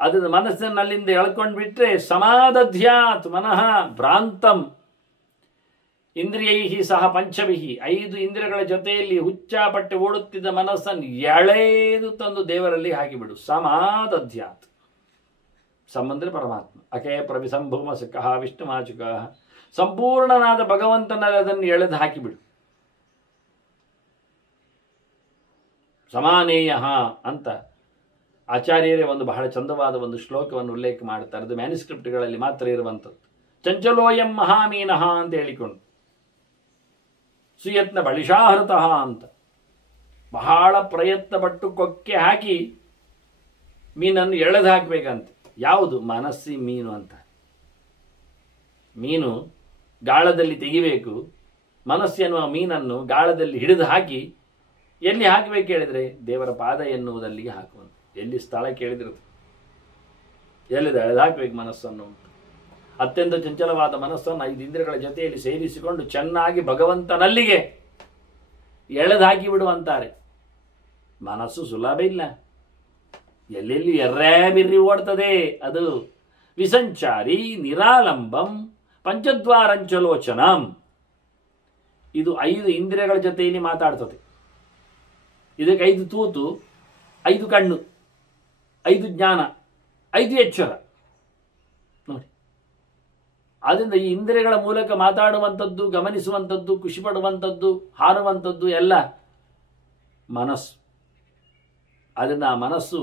ಅದನ್ನು ಮನಸ್ಸಿನಲ್ಲಿಂದ ಎಳ್ಕೊಂಡು ಬಿಟ್ರೆ ಸಮಾದಧ್ಯಾತ್ ಮನಃ ಭ್ರಾಂತಂ ಇಂದ್ರಿಯೈಹಿ ಸಹ ಪಂಚವಿಹಿ. 5 ಇಂದ್ರಿಯಗಳ ಜೊತೆಯಲ್ಲಿ ಹುಚ್ಚಾಪಟ್ಟೆ ಓಡುತ್ತಿದ್ದ ಮನಸ್ಸನ್ನು ಎಳೆದು ತಂದು ದೇವರಲ್ಲಿ ಹಾಕಿಬಿಡು. ಸಮಾದಧ್ಯಾತ್. ಸಂಬಂಧ ಪರಮಾತ್ಮ. ಅಕೇ ಪ್ರವಿಸಂಭೂಮ ಸುಖಃ ವಿಷ್ಣುಮಾಚುಕ. ಸಂಪೂರ್ಣನಾದ ಭಗವಂತನಲ್ಲಿ ಅದನ್ನು ಎಳೆದು ಹಾಕಿಬಿಡು. ಸಮಾನೇಯ ಅಂತ ಆಚಾರ್ಯರೇ ಒಂದು ಬಹಳ ಚಂದವಾದ ಒಂದು ಶ್ಲೋಕವನ್ನು ಉಲ್ಲೇಖ ಮಾಡ್ತಾರೆ. ಅದು ಮ್ಯಾನುಸ್ಕ್ರಿಪ್ಟ್ಗಳಲ್ಲಿ ಮಾತ್ರ ಇರುವಂಥದ್ದು. ಚಂಚಲೋಯಂ ಮಹಾಮೀನಃ ಅಂತ ಹೇಳಿಕೊಂಡು, ಸುಯತ್ನ ಬಳಿಷಾಹೃತಃ ಅಂತ ಬಹಳ ಪ್ರಯತ್ನ ಪಟ್ಟು ಕೊಕ್ಕೆ ಹಾಕಿ ಮೀನನ್ನು ಎಳೆದು ಹಾಕಬೇಕಂತ. ಯಾವುದು? ಮನಸ್ಸಿ ಮೀನು ಅಂತ. ಮೀನು ಗಾಳದಲ್ಲಿ ತೆಗಿಬೇಕು. ಮನಸ್ಸು ಎನ್ನುವ ಮೀನನ್ನು ಗಾಳದಲ್ಲಿ ಹಿಡಿದು ಹಾಕಿ ಎಲ್ಲಿ ಹಾಕಬೇಕು ಹೇಳಿದರೆ ದೇವರ ಪಾದ ಎನ್ನುವುದಲ್ಲಿಗೆ ಹಾಕುವಂತ. ಎಲ್ಲಿ ಸ್ಥಳ ಕೇಳಿದಿರುತ್ತೆ, ಎಲ್ಲಿದೆ ಎಳೆದು ಹಾಕಬೇಕು ಮನಸ್ಸನ್ನು. ಅತ್ಯಂತ ಚಂಚಲವಾದ ಮನಸ್ಸನ್ನು 5 ಇಂದ್ರಿಯಗಳ ಜೊತೆಯಲ್ಲಿ ಸೇರಿಸಿಕೊಂಡು ಚೆನ್ನಾಗಿ ಭಗವಂತನಲ್ಲಿಗೆ ಎಳೆದು ಹಾಕಿ ಬಿಡುವಂತಾರೆ. ಮನಸ್ಸು ಸುಲಭ ಇಲ್ಲ, ಎಲ್ಲೆಲ್ಲಿ ಎರ್ರೇ ಬಿರ್ರಿ ಓಡ್ತದೆ. ಅದು ವಿಸಂಚಾರಿ ನಿರಾಲಂಬಂ ಪಂಚದ್ವಾರಂಚಲೋಚನಂ. ಇದು 5 ಇಂದ್ರಿಯಗಳ ಜೊತೆಯಲ್ಲಿ ಮಾತಾಡ್ತದೆ. ಇದಕ್ಕೆ 5 ತೂತು, 5 ಕಣ್ಣು, 5 ಜ್ಞಾನ, 5 ಎಚ್ಚರ ನೋಡಿ. ಆದ್ದರಿಂದ ಈ ಇಂದ್ರಿಯಗಳ ಮೂಲಕ ಮಾತಾಡುವಂಥದ್ದು, ಗಮನಿಸುವಂಥದ್ದು, ಖುಷಿಪಡುವಂಥದ್ದು, ಹಾರುವಂಥದ್ದು ಎಲ್ಲ ಮನಸ್ಸು. ಆದ್ದರಿಂದ ಆ ಮನಸ್ಸು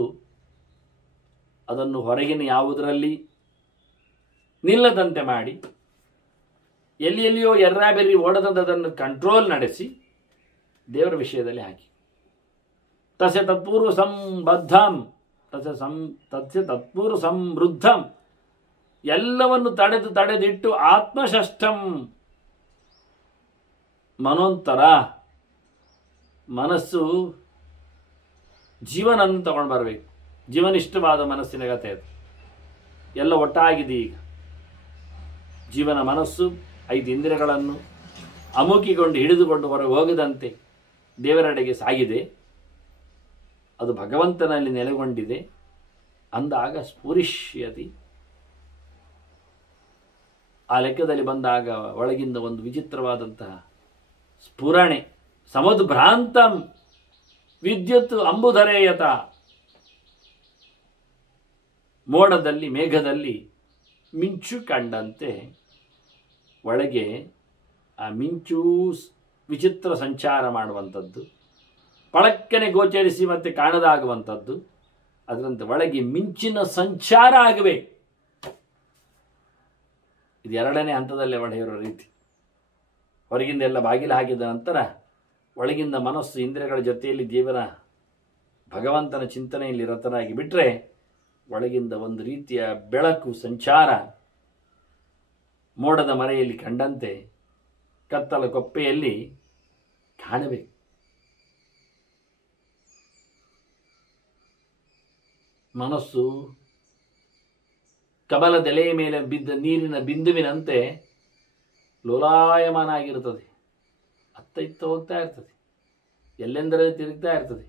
ಅದನ್ನು ಹೊರಗಿನ ಯಾವುದರಲ್ಲಿ ನಿಲ್ಲದಂತೆ ಮಾಡಿ, ಎಲ್ಲಿಯೋ ಎರ್ರಾಬೆರ್ರಿ ಓಡದಂಥದನ್ನು ಕಂಟ್ರೋಲ್ ನಡೆಸಿ ದೇವರ ವಿಷಯದಲ್ಲಿ ಹಾಕಿ. ತಸ್ಯ ತತ್ಪೂರ್ವ ಸಂಬದ್ಧಂ ತಸ್ಯ ತತ್ಪೂರ್ವ ಸಮೃದ್ಧಂ. ಎಲ್ಲವನ್ನು ತಡೆದಿಟ್ಟು ಆತ್ಮಷಷ್ಠಂ ಮನೋಂತರ. ಮನಸ್ಸು ಜೀವನನ್ನು ತಗೊಂಡು ಬರಬೇಕು. ಜೀವನಿಷ್ಠವಾದ ಮನಸ್ಸಿನ ಕಥೆ ಅದು. ಎಲ್ಲ ಒಟ್ಟಾಗಿದೆ ಈಗ. ಜೀವನ ಮನಸ್ಸು 5 ಇಂದ್ರಿಯಗಳನ್ನು ಅಮುಕಿಕೊಂಡು ಹಿಡಿದುಕೊಂಡು ಹೊರಗೆ ಹೋಗದಂತೆ ದೇವರೆಡೆಗೆ ಸಾಗಿದೆ. ಅದು ಭಗವಂತನಲ್ಲಿ ನೆಲೆಗೊಂಡಿದೆ ಅಂದಾಗ ಸ್ಫುರಿಷ್ಯತಿ. ಆ ಲೆಕ್ಕದಲ್ಲಿ ಬಂದಾಗ ಒಳಗಿಂದ ಒಂದು ವಿಚಿತ್ರವಾದಂತಹ ಸ್ಫುರಣೆ. ಸಮುದ್ಭ್ರಾಂತಂ ವಿದ್ಯುತ್ ಅಂಬುಧರೇಯತ. ಮೋಡದಲ್ಲಿ, ಮೇಘದಲ್ಲಿ ಮಿಂಚು ಕಂಡಂತೆ ಒಳಗೆ ಆ ಮಿಂಚು ವಿಚಿತ್ರ ಸಂಚಾರ ಮಾಡುವಂಥದ್ದು, ಪಳಕ್ಕನೆ ಗೋಚರಿಸಿ ಮತ್ತೆ ಕಾಣದಾಗುವಂಥದ್ದು. ಅದರಂತೆ ಒಳಗೆ ಮಿಂಚಿನ ಸಂಚಾರ ಆಗಬೇಕು. ಇದು 2ನೇ ಹಂತದಲ್ಲಿ ಒಡೆಯಿರೋ ರೀತಿ. ಹೊರಗಿಂದ ಎಲ್ಲ ಬಾಗಿಲು ಹಾಕಿದ ನಂತರ ಒಳಗಿಂದ ಮನಸ್ಸು ಇಂದ್ರಿಯಗಳ ಜೊತೆಯಲ್ಲಿ ದೇವರ ಭಗವಂತನ ಚಿಂತನೆಯಲ್ಲಿ ರತನಾಗಿ ಬಿಟ್ಟರೆ ಒಳಗಿಂದ ಒಂದು ರೀತಿಯ ಬೆಳಕು ಸಂಚಾರ ಮೋಡದ ಮರೆಯಲ್ಲಿ ಕಂಡಂತೆ ಕತ್ತಲ ಕೊಪ್ಪೆಯಲ್ಲಿ ಕಾಣಬೇಕು. ಮನಸ್ಸು ಕಮಲದೆಲೆಯ ಮೇಲೆ ಬಿದ್ದ ನೀರಿನ ಬಿಂದುವಿನಂತೆ ಲೋಲಾಯಮಾನ ಆಗಿರುತ್ತದೆ. ಅತ್ತ ಇತ್ತ ಹೋಗ್ತಾ ಇರ್ತದೆ, ಎಲ್ಲೆಂದರೆ ತಿರುಗ್ತಾ ಇರ್ತದೆ.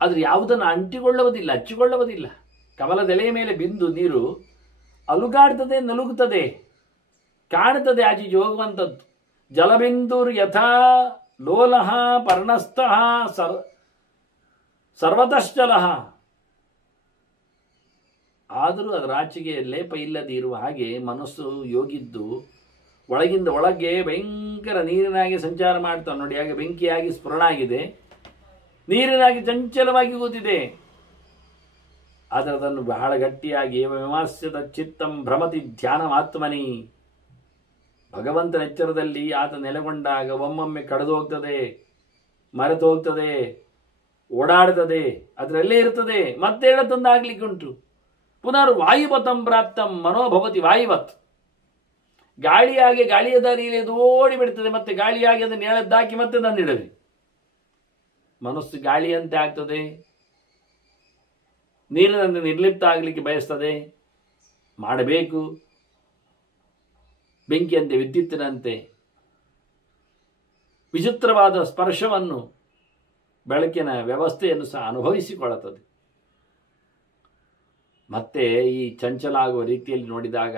ಆದರೆ ಯಾವುದನ್ನು ಅಂಟಿಕೊಳ್ಳುವುದಿಲ್ಲ, ಹಚ್ಚಿಕೊಳ್ಳುವುದಿಲ್ಲ. ಕಮಲದೆಲೆಯ ಮೇಲೆ ಬಿಂದು ನೀರು ಅಲುಗಾಡ್ತದೆ, ನಲುಗುತ್ತದೆ, ಕಾಣುತ್ತದೆ, ಆಚೀಚೆ ಹೋಗುವಂಥದ್ದು. ಜಲಬಿಂದುರ್ ಯಥಾ ಲೋಲಃ ಪರ್ಣಸ್ಥಃ ಸರ್ವತಶ್ಚಲಃ. ಆದರೂ ಅದರ ಆಚೆಗೆ ಲೇಪ ಇಲ್ಲದೆ ಇರುವ ಹಾಗೆ ಮನಸ್ಸು ಯೋಗಿದ್ದು ಒಳಗಿಂದ ಒಳಗೆ ಭಯಂಕರ ನೀರಿನಾಗಿ ಸಂಚಾರ ಮಾಡ್ತಾನೆ ನೋಡಿ. ಹಾಗೆ ಬೆಂಕಿಯಾಗಿ ಸ್ಫುರಣ ಆಗಿದೆ, ನೀರಿನಾಗಿ ಚಂಚಲವಾಗಿ ಕೂತಿದೆ. ಆದರೆ ಅದನ್ನು ಬಹಳ ಗಟ್ಟಿಯಾಗಿ ವಿಮರ್ಶದ ಚಿತ್ತಂ ಭ್ರಮತಿ ಧ್ಯಾನಮಾತ್ಮನಿ. ಭಗವಂತನ ಎಚ್ಚರದಲ್ಲಿ ಆತ ನೆಲೆಗೊಂಡಾಗ ಒಮ್ಮೊಮ್ಮೆ ಕಳೆದು ಹೋಗ್ತದೆ, ಮರೆತು ಹೋಗ್ತದೆ, ಓಡಾಡ್ತದೆ, ಅದರಲ್ಲೇ ಇರ್ತದೆ, ಮತ್ತೆ ಹೇಳತಂದಾಗ್ಲಿಕ್ಕೆ ಉಂಟು. ಪುನರ್ ವಾಯುವತಂ ಪ್ರಾಪ್ತಂ ಮನೋಭವತಿ ವಾಯುವತ್. ಗಾಳಿಯಾಗಿ ಗಾಳಿಯ ದಾರಿಯಲ್ಲಿ ಅದು ಓಡಿ ಬಿಡ್ತದೆ, ಮತ್ತೆ ಗಾಳಿಯಾಗಿ ಅದನ್ನು ಎಳೆದಾಕಿ ಮತ್ತೆ ತಂದಿಡಲಿ. ಮನಸ್ಸು ಗಾಳಿಯಂತೆ ಆಗ್ತದೆ, ನೀರಿನಂತೆ ನಿರ್ಲಿಪ್ತ ಆಗಲಿಕ್ಕೆ ಬಯಸ್ತದೆ, ಮಾಡಬೇಕು. ಬೆಂಕಿಯಂತೆ ವಿದ್ಯುತ್ತಿನಂತೆ ವಿಚಿತ್ರವಾದ ಸ್ಪರ್ಶವನ್ನು, ಬೆಳಕಿನ ವ್ಯವಸ್ಥೆಯನ್ನು ಸಹ ಅನುಭವಿಸಿಕೊಳ್ಳುತ್ತದೆ. ಮತ್ತೆ ಈ ಚಂಚಲ ಆಗುವ ರೀತಿಯಲ್ಲಿ ನೋಡಿದಾಗ,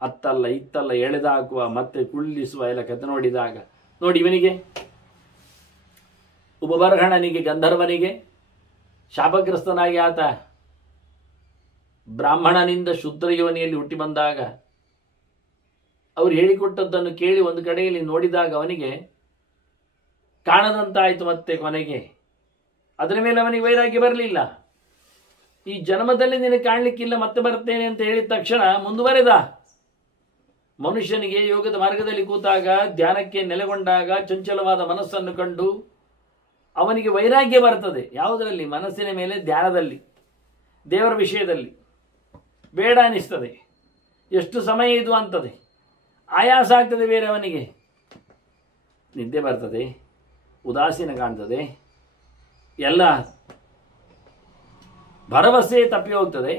ಅತ್ತಲ್ಲ ಇತ್ತಲ್ಲ ಎಳೆದಾಕುವ ಮತ್ತೆ ಕುಳ್ಳಿಸುವ ಎಲ್ಲ ಕಥೆ ನೋಡಿದಾಗ, ನೋಡಿ ಇವನಿಗೆ ಉಪಬರ್ಹಣನಿಗೆ, ಗಂಧರ್ವನಿಗೆ ಶಾಪಗ್ರಸ್ತನಾಗಿ ಆತ ಬ್ರಾಹ್ಮಣನಿಂದ ಶೂದ್ರ ಯೋನಿಯಲ್ಲಿ ಹುಟ್ಟಿ ಬಂದಾಗ ಅವರು ಹೇಳಿಕೊಟ್ಟದ್ದನ್ನು ಕೇಳಿ ಒಂದು ಕಡೆಯಲ್ಲಿ ನೋಡಿದಾಗ ಅವನಿಗೆ ಕಾಣದಂತಾಯಿತು. ಮತ್ತೆ ಕೊನೆಗೆ ಅದರ ಮೇಲೆ ಅವನಿಗೆ ವೈರಾಗ್ಯ ಬರಲಿಲ್ಲ. ಈ ಜನ್ಮದಲ್ಲಿ ನಿನಗೆ ಕಾಣಲಿಕ್ಕಿಲ್ಲ, ಮತ್ತೆ ಬರ್ತೇನೆ ಅಂತ ಹೇಳಿದ ತಕ್ಷಣ ಮುಂದುವರೆದ. ಮನುಷ್ಯನಿಗೆ ಯೋಗದ ಮಾರ್ಗದಲ್ಲಿ ಕೂತಾಗ, ಧ್ಯಾನಕ್ಕೆ ನೆಲೆಗೊಂಡಾಗ ಚಂಚಲವಾದ ಮನಸ್ಸನ್ನು ಕಂಡು ಅವನಿಗೆ ವೈರಾಗ್ಯ ಬರ್ತದೆ. ಯಾವುದರಲ್ಲಿ? ಮನಸ್ಸಿನ ಮೇಲೆ, ಧ್ಯಾನದಲ್ಲಿ, ದೇವರ ವಿಷಯದಲ್ಲಿ. ಬೇಡ ಅನಿಸ್ತದೆ, ಎಷ್ಟು ಸಮಯ ಇದು ಅಂತದೆ, ಆಯಾಸ ಆಗ್ತದೆ, ಬೇರೆ ಅವನಿಗೆ ನಿದ್ದೆ ಬರ್ತದೆ, ಉದಾಸೀನ ಕಾಣ್ತದೆ, ಎಲ್ಲ ಭರವಸೆ ತಪ್ಪಿ ಹೋಗ್ತದೆ.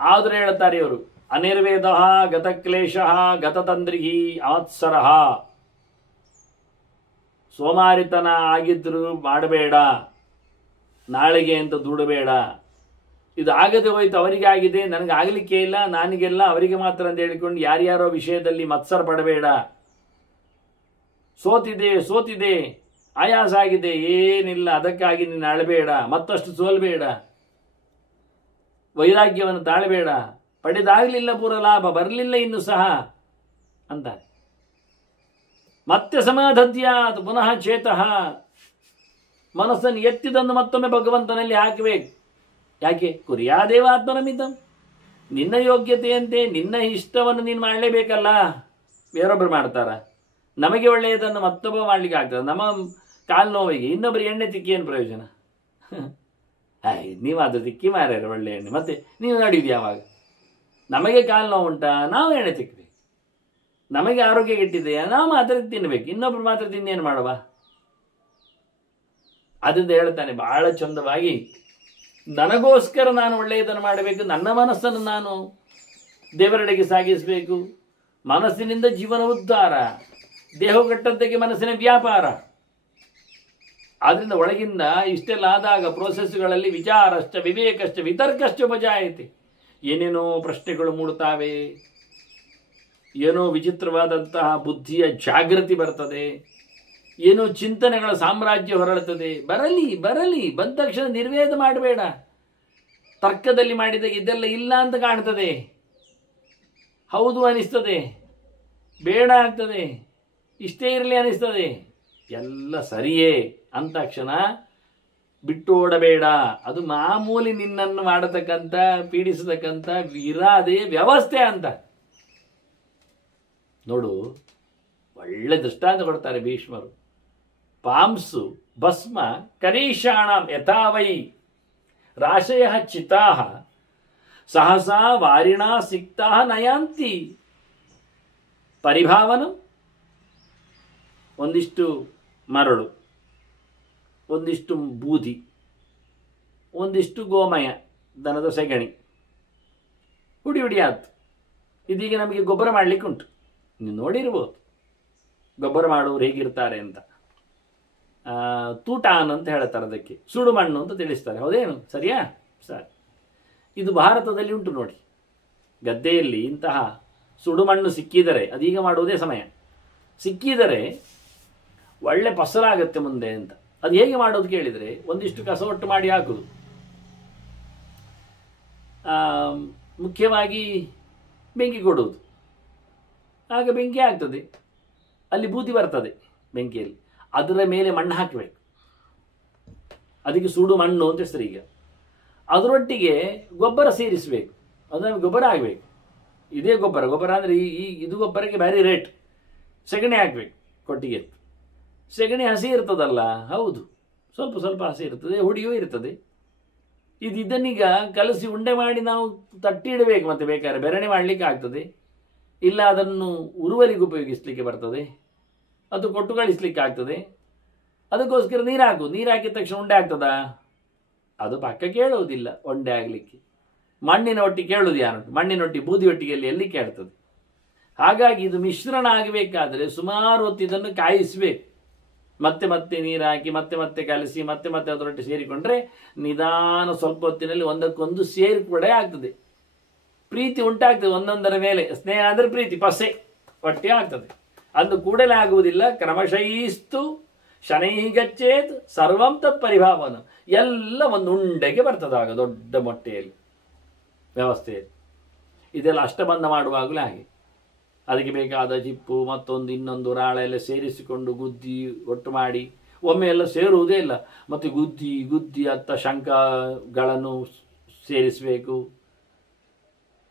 ಆದರೂ ಹೇಳುತ್ತಾರೆ ಇವರು, ಅನಿರ್ವೇದ ಗತಕ್ಲೇಶ ಗತತಂದ್ರಿಹಿ ಆತ್ಸರ. ಸೋಮಾರಿತನ ಆಗಿದ್ರು ಮಾಡಬೇಡ, ನಾಳೆಗೆ ಅಂತ ದುಡಬೇಡ. ಇದು ಆಗದೆ ಹೋಯ್ತು, ಅವರಿಗೆ ಆಗಿದೆ, ನನಗೆ ಆಗಲಿಕ್ಕೆ ಇಲ್ಲ, ನಾನಿಗೆಲ್ಲ ಅವರಿಗೆ ಮಾತ್ರ ಅಂತ ಹೇಳಿಕೊಂಡು ಯಾರ್ಯಾರೋ ವಿಷಯದಲ್ಲಿ ಮತ್ಸರ ಪಡಬೇಡ. ಸೋತಿದೆ, ಆಯಾಸ ಆಗಿದೆ, ಏನಿಲ್ಲ, ಅದಕ್ಕಾಗಿ ನೀನು ಅಳಬೇಡ, ಮತ್ತಷ್ಟು ಸೋಲ್ಬೇಡ, ವೈರಾಗ್ಯವನ್ನು ತಾಳಬೇಡ, ಪಡೆದಾಗಲಿಲ್ಲ ಪೂರ ಲಾಭ, ಬರಲಿಲ್ಲ ಇನ್ನು ಸಹ ಅಂತ. ಮತ್ತೆ ಸಮಾಧದ್ಯಾತ್ ಪುನಃ ಚೇತಃ. ಮನಸ್ಸನ್ನು ಎತ್ತಿದಂದು ಮತ್ತೊಮ್ಮೆ ಭಗವಂತನಲ್ಲಿ ಹಾಕಬೇಕು. ಯಾಕೆ? ಕುರ್ಯಾದೇವಾತ್ಮನಮಿತಂ. ನಿನ್ನ ಯೋಗ್ಯತೆಯಂತೆ ನಿನ್ನ ಇಷ್ಟವನ್ನು ನೀನು ಮಾಡಲೇಬೇಕಲ್ಲ. ಬೇರೊಬ್ಬರು ಮಾಡ್ತಾರ? ನಮಗೆ ಒಳ್ಳೆಯದನ್ನು ಮತ್ತೊಬ್ಬ ಮಾಡಲಿಕ್ಕೆ ಆಗ್ತದೆ. ನಮ್ಮ ಕಾಲು ನೋವಿಗೆ ಇನ್ನೊಬ್ಬರಿಗೆ ಎಣ್ಣೆ ತಿಕ್ಕಿ ಏನು ಪ್ರಯೋಜನ? ನೀವಾದ ತಿಕ್ಕಿ ಮಾರ್ಯಾರ ಒಳ್ಳೆ ಎಣ್ಣೆ, ಮತ್ತೆ ನೀವು ನಡೆಯುದು ಯಾವಾಗ? ನಮಗೆ ಕಾಲು ನೋವು ಉಂಟಾ, ನಾವು ಎಣ್ಣೆ ತಿಕ್ಕಬೇಕು. ನಮಗೆ ಆರೋಗ್ಯ ಕೆಟ್ಟಿದೆಯಾ, ನಾವು ಮಾತ್ರ ತಿನ್ನಬೇಕು, ಇನ್ನೊಬ್ರು ಮಾತ್ರ ತಿನ್ನೇನು ಮಾಡುವ? ಅದರಿಂದ ಹೇಳ್ತಾನೆ ಬಹಳ ಚಂದವಾಗಿ, ನನಗೋಸ್ಕರ ನಾನು ಒಳ್ಳೆಯದನ್ನು ಮಾಡಬೇಕು, ನನ್ನ ಮನಸ್ಸನ್ನು ನಾನು ದೇವರೆಡೆಗೆ ಸಾಗಿಸಬೇಕು. ಮನಸ್ಸಿನಿಂದ ಜೀವನ ಉದ್ಧಾರ, ದೇಹಗಟ್ಟದ್ದಕ್ಕೆ ಮನಸ್ಸಿನ ವ್ಯಾಪಾರ. ಆದ್ರಿಂದ ಒಳಗಿಂದ ಇಷ್ಟೆಲ್ಲ ಆದಾಗ ಪ್ರೋಸೆಸ್ಗಳಲ್ಲಿ ವಿಚಾರಶ್ಚ ವಿವೇಕಶ್ಚ ವಿತರ್ಕಶ್ಚ ಉಪಜಾಯತೆ. ಏನೇನೋ ಪ್ರಶ್ನೆಗಳು ಮೂಡ್ತಾವೆ, ಏನೋ ವಿಚಿತ್ರವಾದಂತಹ ಬುದ್ಧಿಯ ಜಾಗೃತಿ ಬರ್ತದೆ, ಏನೋ ಚಿಂತನೆಗಳ ಸಾಮ್ರಾಜ್ಯ ಹೊರಳುತ್ತದೆ. ಬರಲಿ ಬಂದ ತಕ್ಷಣ ನಿರ್ವೇದ ಮಾಡಬೇಡ. ತರ್ಕದಲ್ಲಿ ಮಾಡಿದಾಗ ಇದೆಲ್ಲ ಇಲ್ಲ ಅಂತ ಕಾಣ್ತದೆ, ಹೌದು ಅನಿಸ್ತದೆ, ಬೇಡ ಆಗ್ತದೆ, ಇಷ್ಟೇ ಇರಲಿ ಅನಿಸ್ತದೆ, ಎಲ್ಲ ಸರಿಯೇ ಅಂತ ಕ್ಷಣ ಬಿಟ್ಟು ಓಡಬೇಡ. ಅದು ಮಾಮೂಲಿ ನಿನ್ನನ್ನು ಮಾಡತಕ್ಕಂಥ, ಪೀಡಿಸತಕ್ಕಂಥ ವಿರಾದೆ ವ್ಯವಸ್ಥೆ ಅಂತ. ನೋಡು, ಒಳ್ಳೆ ದೃಷ್ಟಾಂತ ಕೊಡ್ತಾರೆ ಭೀಷ್ಮರು. ಪಾಂಸು ಭಸ್ಮ ಕರೀಷಾಣಂ ಯಥಾವೈ ರಾಶಯ ಚಿತಾ ಸಹಸಾ ವಾರಿಣಾ ಸಿಕ್ತಾ ನಯಾಂತಿ ಪರಿಭಾವನಂ. ಒಂದಿಷ್ಟು ಮರಳು, ಒಂದಿಷ್ಟು ಬೂದಿ, ಒಂದಿಷ್ಟು ಗೋಮಯ, ದನದ ಸೆಗಣಿ, ಹುಡಿ ಆಯ್ತು. ಇದೀಗ ನಮಗೆ ಗೊಬ್ಬರ ಮಾಡಲಿಕ್ಕೆ ಉಂಟು. ನೀವು ನೋಡಿರ್ಬೋದು ಗೊಬ್ಬರ ಮಾಡುವವರು ಹೇಗಿರ್ತಾರೆ ಅಂತ. ತೂಟಾನ್ ಅಂತ ಹೇಳ್ತಾರೆ, ಅದಕ್ಕೆ ಸುಡು ಮಣ್ಣು ಅಂತ ತಿಳಿಸ್ತಾರೆ. ಹೌದೇನು? ಸರಿಯಾ? ಸರಿ. ಇದು ಭಾರತದಲ್ಲಿ ಉಂಟು ನೋಡಿ. ಗದ್ದೆಯಲ್ಲಿ ಇಂತಹ ಸುಡುಮಣ್ಣು ಸಿಕ್ಕಿದರೆ, ಅದೀಗ ಮಾಡುವುದೇ ಸಮಯ, ಸಿಕ್ಕಿದರೆ ಒಳ್ಳೆ ಫಸಲಾಗತ್ತೆ ಮುಂದೆ ಅಂತ. ಅದು ಹೇಗೆ ಮಾಡೋದು ಕೇಳಿದರೆ, ಒಂದಿಷ್ಟು ಕಸ ಒಟ್ಟು ಮಾಡಿ ಹಾಕುದು. ಮುಖ್ಯವಾಗಿ ಬೆಂಕಿ ಕೊಡುವುದು. ಆಗ ಬೆಂಕಿ ಆಗ್ತದೆ, ಅಲ್ಲಿ ಬೂದಿ ಬರ್ತದೆ ಬೆಂಕಿಯಲ್ಲಿ. ಅದರ ಮೇಲೆ ಮಣ್ಣು ಹಾಕಬೇಕು, ಅದಕ್ಕೆ ಸುಡು ಮಣ್ಣು ಅಂತ ಹೆಸರು. ಈಗ ಅದರೊಟ್ಟಿಗೆ ಗೊಬ್ಬರ ಸೇರಿಸಬೇಕು, ಅದು ನಮಗೆ ಗೊಬ್ಬರ ಆಗಬೇಕು. ಇದೇ ಗೊಬ್ಬರ ಅಂದರೆ ಇದು ಗೊಬ್ಬರಕ್ಕೆ ಭಾರಿ ರೇಟ್. ಸೆಗಣಿ ಹಾಕಬೇಕು, ಕೊಟ್ಟಿಗೆ. ಸೆಗಣಿ ಹಸಿ ಇರ್ತದಲ್ಲ, ಹೌದು, ಸ್ವಲ್ಪ ಹಸಿ ಇರ್ತದೆ, ಹುಡಿಯೂ ಇರ್ತದೆ. ಇದನ್ನೀಗ ಕಲಸಿ ಉಂಡೆ ಮಾಡಿ ನಾವು ತಟ್ಟಿ ಇಡಬೇಕು, ಮತ್ತೆ ಬೇಕಾದ್ರೆ ಬೆರಣೆ ಮಾಡಲಿಕ್ಕೆ ಆಗ್ತದೆ, ಇಲ್ಲ ಅದನ್ನು ಉರುವಲಿಗೆ ಉಪಯೋಗಿಸಲಿಕ್ಕೆ ಬರ್ತದೆ, ಅದು ಕೊಟ್ಟು ಕಳಿಸ್ಲಿಕ್ಕೆ ಆಗ್ತದೆ. ಅದಕ್ಕೋಸ್ಕರ ನೀರು ಹಾಕಿದ ತಕ್ಷಣ ಉಂಡೆ ಆಗ್ತದಾ? ಅದು ಪಕ್ಕ ಕೇಳುವುದಿಲ್ಲ ಉಂಡೆ ಆಗಲಿಕ್ಕೆ. ಮಣ್ಣಿನ ಒಟ್ಟಿಗೆ ಕೇಳುವುದು ಯಾರುಂಟು? ಮಣ್ಣಿನ ಒಟ್ಟಿಗೆ ಬೂದಿ ಒಟ್ಟಿಗೆ ಎಲ್ಲಿ ಕೇಳ್ತದೆ? ಹಾಗಾಗಿ ಇದು ಮಿಶ್ರಣ ಆಗಬೇಕಾದ್ರೆ ಸುಮಾರು ಹೊತ್ತು ಇದನ್ನು ಕಾಯಿಸಬೇಕು. ಮತ್ತೆ ಮತ್ತೆ ನೀರು ಹಾಕಿ ಮತ್ತೆ ಮತ್ತೆ ಕಲಸಿ ಮತ್ತೆ ಮತ್ತೆ ಅದರೊಟ್ಟಿಗೆ ಸೇರಿಕೊಂಡ್ರೆ ನಿಧಾನ ಸ್ವಲ್ಪ ಹೊತ್ತಿನಲ್ಲಿ ಒಂದಕ್ಕೊಂದು ಸೇರ್ಪಡೆ ಆಗ್ತದೆ, ಪ್ರೀತಿ ಉಂಟಾಗ್ತದೆ ಒಂದೊಂದರ ಮೇಲೆ. ಸ್ನೇಹ ಅಂದರೆ ಪ್ರೀತಿ, ಪಸೆ ಒಟ್ಟೆ ಆಗ್ತದೆ. ಅಂದು ಕೂಡಲೇ ಆಗುವುದಿಲ್ಲ. ಕ್ರಮಶಯಿಸ್ತು ಶನೈಗಚ್ಚೇತ್ ಸರ್ವಂ ತತ್ ಪರಿಭಾವನ, ಎಲ್ಲ ಒಂದು ಉಂಡೆಗೆ ಬರ್ತದಾಗ ದೊಡ್ಡ ಮೊಟ್ಟೆಯಲ್ಲಿ ವ್ಯವಸ್ಥೆಯಲ್ಲಿ. ಇದೆಲ್ಲ ಅಷ್ಟಬಂಧ ಮಾಡುವಾಗಲೇ ಹಾಗೆ. ಅದಕ್ಕೆ ಬೇಕಾದ ಚಿಪ್ಪು ಮತ್ತೊಂದು ಇನ್ನೊಂದು ರಾಳ ಎಲ್ಲ ಸೇರಿಸಿಕೊಂಡು ಗುದ್ದಿ ಒಟ್ಟು ಮಾಡಿ, ಒಮ್ಮೆ ಎಲ್ಲ ಸೇರುವುದೇ ಇಲ್ಲ, ಮತ್ತು ಗುದ್ದಿ ಗುದ್ದಿ ಅತ್ತ ಶಂಖಗಳನ್ನು ಸೇರಿಸಬೇಕು.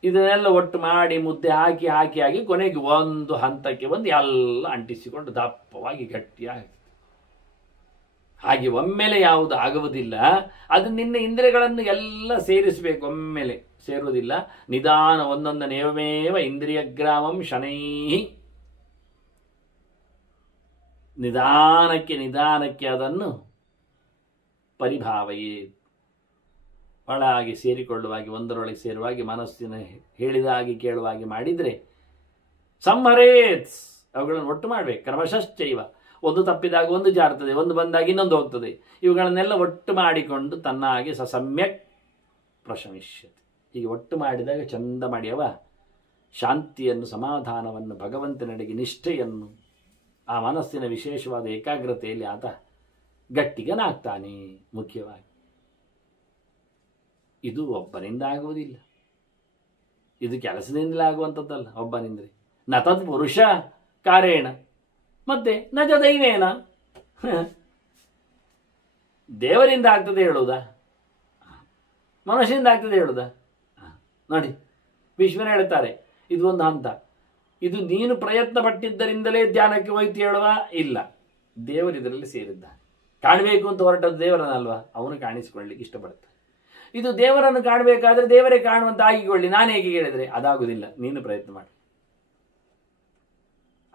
ಇದನ್ನೆಲ್ಲ ಒಟ್ಟು ಮಾಡಿ ಮುದ್ದೆ ಹಾಕಿ ಹಾಕಿ ಹಾಕಿ ಕೊನೆಗೆ ಒಂದು ಹಂತಕ್ಕೆ ಬಂದು ಎಲ್ಲ ಅಂಟಿಸಿಕೊಂಡು ದಪ್ಪವಾಗಿ ಗಟ್ಟಿಯಾಗಿ. ಹಾಗೆ ಒಮ್ಮೆಲೆ ಯಾವುದು ಆಗುವುದಿಲ್ಲ. ಅದು ನಿನ್ನ ಇಂದ್ರಿಯಗಳನ್ನು ಎಲ್ಲ ಸೇರಿಸಬೇಕು, ಒಮ್ಮೆಲೆ ಸೇರುವುದಿಲ್ಲ. ನಿಧಾನ ಒಂದೊಂದನೇ ಏವಮೇವ ಇಂದ್ರಿಯ ಗ್ರಾಮಂ ಶನೈಹಿ, ನಿಧಾನಕ್ಕೆ ನಿಧಾನಕ್ಕೆ ಅದನ್ನು ಪರಿಭಾವಯೇ, ಒಳಗೆ ಸೇರಿಕೊಳ್ಳುವಾಗಿ ಒಂದರೊಳಗೆ ಸೇರುವಾಗಿ ಮನಸ್ಸಿನ ಹೇಳಿದಾಗಿ ಕೇಳುವಾಗಿ ಮಾಡಿದರೆ ಸಂಹರೇತ್, ಅವುಗಳನ್ನು ಒಟ್ಟು ಮಾಡಬೇಕು. ಕ್ರಮಶಶ್ಚೈವ, ಒಂದು ತಪ್ಪಿದಾಗ ಒಂದು ಜಾರ್ತದೆ, ಒಂದು ಬಂದಾಗ ಇನ್ನೊಂದು ಹೋಗ್ತದೆ. ಇವುಗಳನ್ನೆಲ್ಲ ಒಟ್ಟು ಮಾಡಿಕೊಂಡು ತನ್ನಾಗೆ ಸಮ್ಯಕ್ ಪ್ರಶಮಿಷ್ಯತೆ. ಹೀಗೆ ಒಟ್ಟು ಮಾಡಿದಾಗ ಚಂದ ಮಾಡಿಯವ ಶಾಂತಿಯನ್ನು, ಸಮಾಧಾನವನ್ನು, ಭಗವಂತನೆಡೆಗೆ ನಿಷ್ಠೆಯನ್ನು, ಆ ಮನಸ್ಸಿನ ವಿಶೇಷವಾದ ಏಕಾಗ್ರತೆಯಲ್ಲಿ ಆತ ಗಟ್ಟಿಗನಾಗ್ತಾನೆ. ಮುಖ್ಯವಾಗಿ ಇದು ಒಬ್ಬನಿಂದ ಆಗುವುದಿಲ್ಲ, ಇದು ಕೆಲಸದಿಂದಲೇ ಆಗುವಂಥದ್ದಲ್ಲ ಒಬ್ಬನಿಂದ್ರೆ. ನ ತದ್ ಪುರುಷ ಕಾರೇಣ, ಮತ್ತೆ ನಜ ದೈವೇನ, ದೇವರಿಂದ ಆಗ್ತದೆ ಹೇಳುವುದಾ? ಮನುಷ್ಯರಿಂದ ಆಗ್ತದೆ ಹೇಳುವುದಾ? ನೋಡಿ, ವಿಶ್ವನ ಹೇಳ್ತಾರೆ ಇದು ಒಂದು ಹಂತ, ಇದು ನೀನು ಪ್ರಯತ್ನ ಪಟ್ಟಿದ್ದರಿಂದಲೇ ಧ್ಯಾನಕ್ಕೆ ಹೋಯ್ತು ಹೇಳುವ? ಇಲ್ಲ, ದೇವರು ಇದರಲ್ಲಿ ಸೇರಿದ್ದಾನೆ. ಕಾಣಬೇಕು ಅಂತ ಹೊರಟದ್ದು ದೇವರನ್ನಲ್ವಾ, ಅವನು ಕಾಣಿಸಿಕೊಳ್ಳಿಕ್ಕೆ ಇಷ್ಟಪಡ್ತಾನೆ. ಇದು ದೇವರನ್ನು ಕಾಣಬೇಕಾದ್ರೆ ದೇವರೇ ಕಾಣುವಂತ ಆಗಿಕೊಳ್ಳಿ, ನಾನು ಹೇಗೆ ಹೇಳಿದ್ರೆ ಅದಾಗುವುದಿಲ್ಲ, ನೀನು ಪ್ರಯತ್ನ ಮಾಡಿ.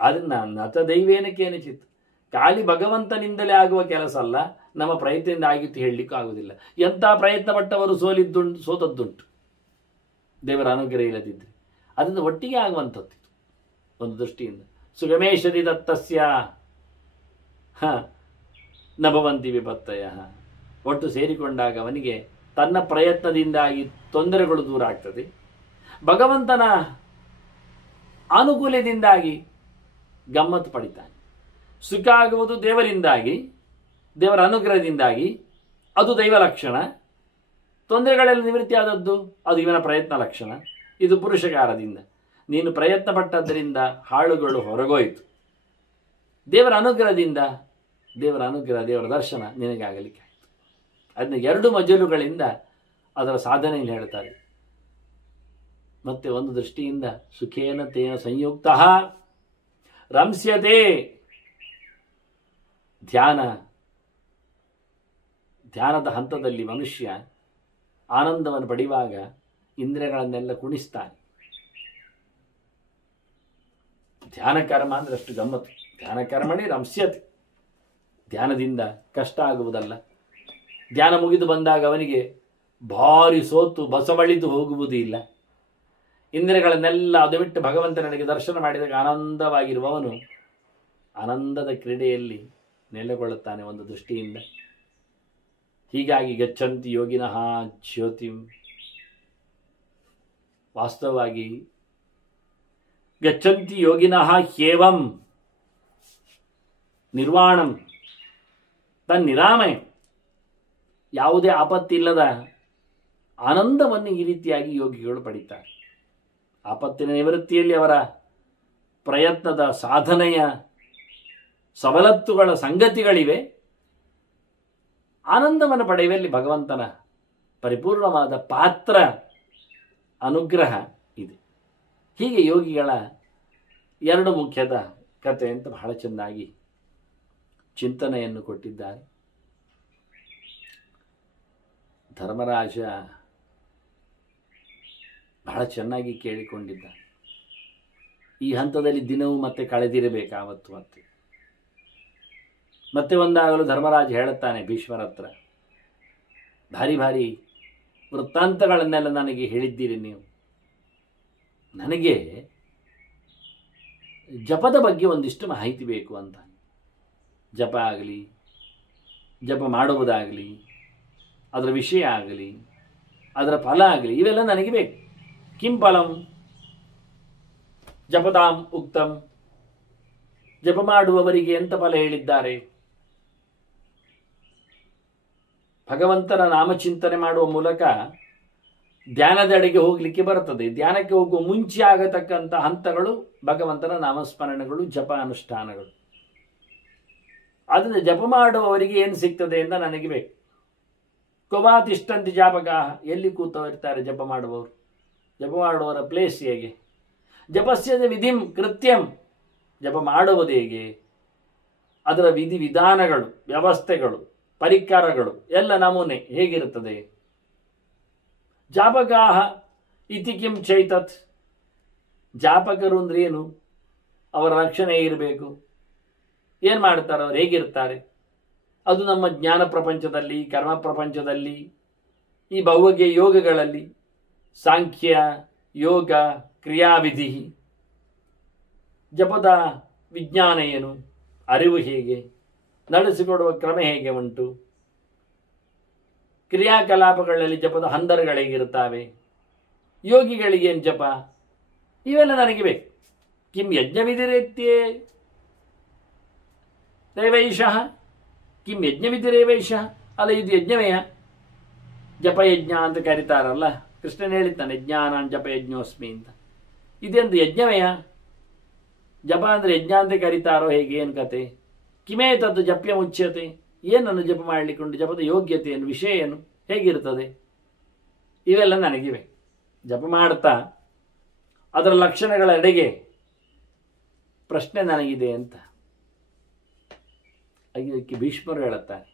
ಅದನ್ನ ನತ ದೈವೇನಕ್ಕೇನು ಚಿತ್ತು, ಖಾಲಿ ಭಗವಂತನಿಂದಲೇ ಆಗುವ ಕೆಲಸ ಅಲ್ಲ, ನಮ್ಮ ಪ್ರಯತ್ನದಿಂದ ಆಗಿತ್ತು ಹೇಳಲಿಕ್ಕೂ ಆಗುವುದಿಲ್ಲ. ಎಂಥ ಪ್ರಯತ್ನ ಪಟ್ಟವರು ಸೋತದ್ದುಂಟು ದೇವರ ಅನುಗ್ರಹ ಇಲ್ಲದಿದ್ದರೆ. ಅದನ್ನು ಒಟ್ಟಿಗೆ ಆಗುವಂಥದ್ದು ಒಂದು ದೃಷ್ಟಿಯಿಂದ. ಸುಗಮೇಶದಿ ದತ್ತಸ್ಯ ನಭವಂತಿ ವಿಪತ್ತಯ, ಒಟ್ಟು ಸೇರಿಕೊಂಡಾಗ ಅವನಿಗೆ ತನ್ನ ಪ್ರಯತ್ನದಿಂದಾಗಿ ತೊಂದರೆಗಳು ದೂರ ಆಗ್ತದೆ, ಭಗವಂತನ ಅನುಕೂಲದಿಂದಾಗಿ ಗಮ್ಮತ್ತು ಪಡಿತಾನೆ. ಸುಖ ಆಗುವುದು ದೇವರಿಂದಾಗಿ, ದೇವರ ಅನುಗ್ರಹದಿಂದಾಗಿ, ಅದು ದೈವ ಲಕ್ಷಣ. ತೊಂದರೆಗಳೆಲ್ಲ ನಿವೃತ್ತಿ ಆದದ್ದು ಅದು ಇವನ ಪ್ರಯತ್ನ ಲಕ್ಷಣ. ಇದು ಪುರುಷಕಾರದಿಂದ. ನೀನು ಪ್ರಯತ್ನ ಪಟ್ಟದ್ದರಿಂದ ಹಾಳುಗಳು ಹೊರಗೋಯಿತು, ದೇವರ ಅನುಗ್ರಹದಿಂದ ದೇವರ ಅನುಗ್ರಹ, ದೇವರ ದರ್ಶನ ನಿನಗಾಗಲಿಕ್ಕೆ ಆಯಿತು. ಅದನ್ನ ಎರಡು ಮಜಲುಗಳಿಂದ ಅದರ ಸಾಧನೆಯನ್ನು ಹೇಳ್ತಾರೆ. ಮತ್ತೆ ಒಂದು ದೃಷ್ಟಿಯಿಂದ ಸುಖೇನ ತೇನ ಸಂಯುಕ್ತ ರಂಸ್ಯತೆ, ಧ್ಯಾನದ ಹಂತದಲ್ಲಿ ಮನುಷ್ಯ ಆನಂದವನ್ನು ಪಡೆಯುವಾಗ ಇಂದ್ರಿಯಗಳನ್ನೆಲ್ಲ ಕುಣಿಸ್ತಾನೆ. ಧ್ಯಾನ ಕರ್ಮ ಅಂದ್ರೆ ಅಷ್ಟು ಗಮ್ಮತ್ತು. ಧ್ಯಾನ ಕರ್ಮಣಿ ರಂಸ್ಯತೆ, ಧ್ಯಾನದಿಂದ ಕಷ್ಟ ಆಗುವುದಲ್ಲ. ಧ್ಯಾನ ಮುಗಿದು ಬಂದಾಗ ಅವನಿಗೆ ಭಾರಿ ಸೋತು ಬಸವಳಿದು ಹೋಗುವುದೂ ಇಲ್ಲ. ಇಂದ್ರಿಯಗಳನ್ನೆಲ್ಲ ಅದು ಬಿಟ್ಟು ಭಗವಂತನಿಗೆ ದರ್ಶನ ಮಾಡಿದಾಗ ಆನಂದವಾಗಿರುವವನು ಆನಂದದ ಕ್ರೀಡೆಯಲ್ಲಿ ನೆಲೆಗೊಳ್ಳುತ್ತಾನೆ ಒಂದು ದೃಷ್ಟಿಯಿಂದ. ಹೀಗಾಗಿ ಗಚ್ಚಂತಿ ಯೋಗಿನಃ ಜ್ಯೋತಿಂ, ವಾಸ್ತವವಾಗಿ ಗಚ್ಚಂತಿ ಯೋಗಿನಃ ಹ್ಯೇವಂ ನಿರ್ವಾಣಂ ತನ್ನಿರಾಮಯ, ಯಾವುದೇ ಆಪತ್ತಿಲ್ಲದ ಆನಂದವನ್ನು ಈ ರೀತಿಯಾಗಿ ಯೋಗಿಗಳು ಪಡೀತಾರೆ. ಆಪತ್ತಿನ ನಿವೃತ್ತಿಯಲ್ಲಿ ಅವರ ಪ್ರಯತ್ನದ ಸಾಧನೆಯ ಸವಲತ್ತುಗಳ ಸಂಗತಿಗಳಿವೆ. ಆನಂದವನ್ನು ಪಡೆಯುವಲ್ಲಿ ಭಗವಂತನ ಪರಿಪೂರ್ಣವಾದ ಪಾತ್ರ ಅನುಗ್ರಹ ಇದೆ. ಹೀಗೆ ಯೋಗಿಗಳ ಎರಡು ಮುಖ್ಯದ ಕಥೆ ಅಂತ ಬಹಳ ಚೆನ್ನಾಗಿ ಚಿಂತನೆಯನ್ನು ಕೊಟ್ಟಿದ್ದಾರೆ. ಧರ್ಮರಾಜ ಬಹಳ ಚೆನ್ನಾಗಿ ಕೇಳಿಕೊಂಡಿದ್ದ. ಈ ಹಂತದಲ್ಲಿ ದಿನವೂ ಮತ್ತೆ ಕಳೆದಿರಬೇಕು ಆವತ್ತು. ಮತ್ತೆ ಒಂದಾಗಲು ಧರ್ಮರಾಜ ಹೇಳುತ್ತಾನೆ ಭೀಷ್ಮರ ಹತ್ರ, ಭಾರಿ ಭಾರಿ ವೃತ್ತಾಂತಗಳನ್ನೆಲ್ಲ ನನಗೆ ಹೇಳಿದ್ದೀರಿ ನೀವು. ನನಗೆ ಜಪದ ಬಗ್ಗೆ ಒಂದಿಷ್ಟು ಮಾಹಿತಿ ಬೇಕು ಅಂತ. ಜಪ ಆಗಲಿ, ಜಪ ಮಾಡುವುದಾಗಲಿ, ಅದರ ವಿಷಯ ಆಗಲಿ, ಅದರ ಫಲ ಆಗಲಿ, ಇವೆಲ್ಲ ನನಗೆ ಬೇಕು. ಕಿಂ ಫಲಂ ಜಪತಾಂ ಉಕ್ತಂ, ಜಪ ಮಾಡುವವರಿಗೆ ಎಂಥ ಫಲ ಹೇಳಿದ್ದಾರೆ? ಭಗವಂತನ ನಾಮಚಿಂತನೆ ಮಾಡುವ ಮೂಲಕ ಧ್ಯಾನದೆಡೆಗೆ ಹೋಗಲಿಕ್ಕೆ ಬರ್ತದೆ. ಧ್ಯಾನಕ್ಕೆ ಹೋಗುವ ಮುಂಚೆ ಆಗತಕ್ಕಂಥ ಹಂತಗಳು ಭಗವಂತನ ನಾಮಸ್ಮರಣೆಗಳು, ಜಪ ಅನುಷ್ಠಾನಗಳು. ಅದನ್ನು ಜಪ ಮಾಡುವವರಿಗೆ ಏನು ಸಿಗ್ತದೆ ಅಂತ ನನಗೆ ಬೇಕು. ಕೊವಾತಿಷ್ಟಂತಿ ಜಾಪಕ, ಎಲ್ಲಿ ಕೂತವರಿರ್ತಾರೆ ಜಪ ಮಾಡುವವರು? ಜಪ ಮಾಡುವವರ ಪ್ಲೇಸ್ ಹೇಗೆ? ಜಪಸ್ಯದ ವಿಧಿಂ ಕೃತ್ಯಂ, ಜಪ ಮಾಡುವುದು ಹೇಗೆ? ಅದರ ವಿಧಿ ವಿಧಾನಗಳು, ವ್ಯವಸ್ಥೆಗಳು, ಪರಿಕರಗಳು ಎಲ್ಲ ನಮೂನೆ ಹೇಗಿರುತ್ತದೆ? ಜಾಪಕಾಹ ಇತಿ ಕಿಂ ಚೈತತ್, ಜಾಪಕರು ಅಂದ್ರೆ ಏನು? ಅವರ ರಕ್ಷಣೆ ಇರಬೇಕು. ಏನು ಮಾಡ್ತಾರೆ ಅವರು? ಹೇಗಿರ್ತಾರೆ? ಅದು ನಮ್ಮ ಜ್ಞಾನ ಪ್ರಪಂಚದಲ್ಲಿ, ಕರ್ಮ ಪ್ರಪಂಚದಲ್ಲಿ, ಈ ಭೌತಿಕ ಯೋಗಗಳಲ್ಲಿ ಸಾಂಖ್ಯ ಯೋಗ ಕ್ರಿಯಾವಿಧಿ, ಜಪದ ವಿಜ್ಞಾನ ಏನು, ಅರಿವು ಹೇಗೆ, ನಡೆಸಿಕೊಡುವ ಕ್ರಮ ಹೇಗೆ ಉಂಟು, ಕ್ರಿಯಾಕಲಾಪಗಳಲ್ಲಿ ಜಪದ ಹಂದರಗಳೇಗಿರುತ್ತವೆ, ಯೋಗಿಗಳಿಗೇನು ಜಪ, ಇವೆಲ್ಲ ನನಗೆ ಬೇಕು. ಕಿಂ ಯಜ್ಞವಿಧಿರೇತ್ಯೇ ರೇವೈಷಃ, ಕಿಂ ಯಜ್ಞವಿಧಿರೇವೈಷಃ, ಅಲ್ಲ ಇದು ಯಜ್ಞವೇಯ? ಜಪಯಜ್ಞ ಅಂತ ಕರೀತಾರಲ್ಲ, ಕೃಷ್ಣನ್ ಹೇಳಿದ್ದಾನೆ ಯಜ್ಞಾನಾನ್ ಜಪಯಜ್ಞೋಸ್ಮಿ ಅಂತ. ಇದೆಂದು ಯಜ್ಞವೇಯ? ಜಪ ಅಂದರೆ ಯಜ್ಞ ಅಂತ ಕರೀತಾರೋ ಹೇಗೆ? ಏನು ಕತೆ? ಕಿಮೇ ತದ್ದು ಜಪ್ಯ ಮುಚ್ಯತೆ, ಏನನ್ನು ಜಪ ಮಾಡಲಿಕ್ಕುಂಟು? ಜಪದ ಯೋಗ್ಯತೆ ಏನು, ವಿಷಯ ಏನು, ಹೇಗಿರ್ತದೆ? ಇವೆಲ್ಲ ನನಗಿವೆ. ಜಪ ಮಾಡ್ತಾ ಅದರ ಲಕ್ಷಣಗಳ ಎಡೆಗೆ ಪ್ರಶ್ನೆ ನನಗಿದೆ ಅಂತ ಇದಕ್ಕೆ ಭೀಷ್ಮರು ಹೇಳುತ್ತಾರೆ.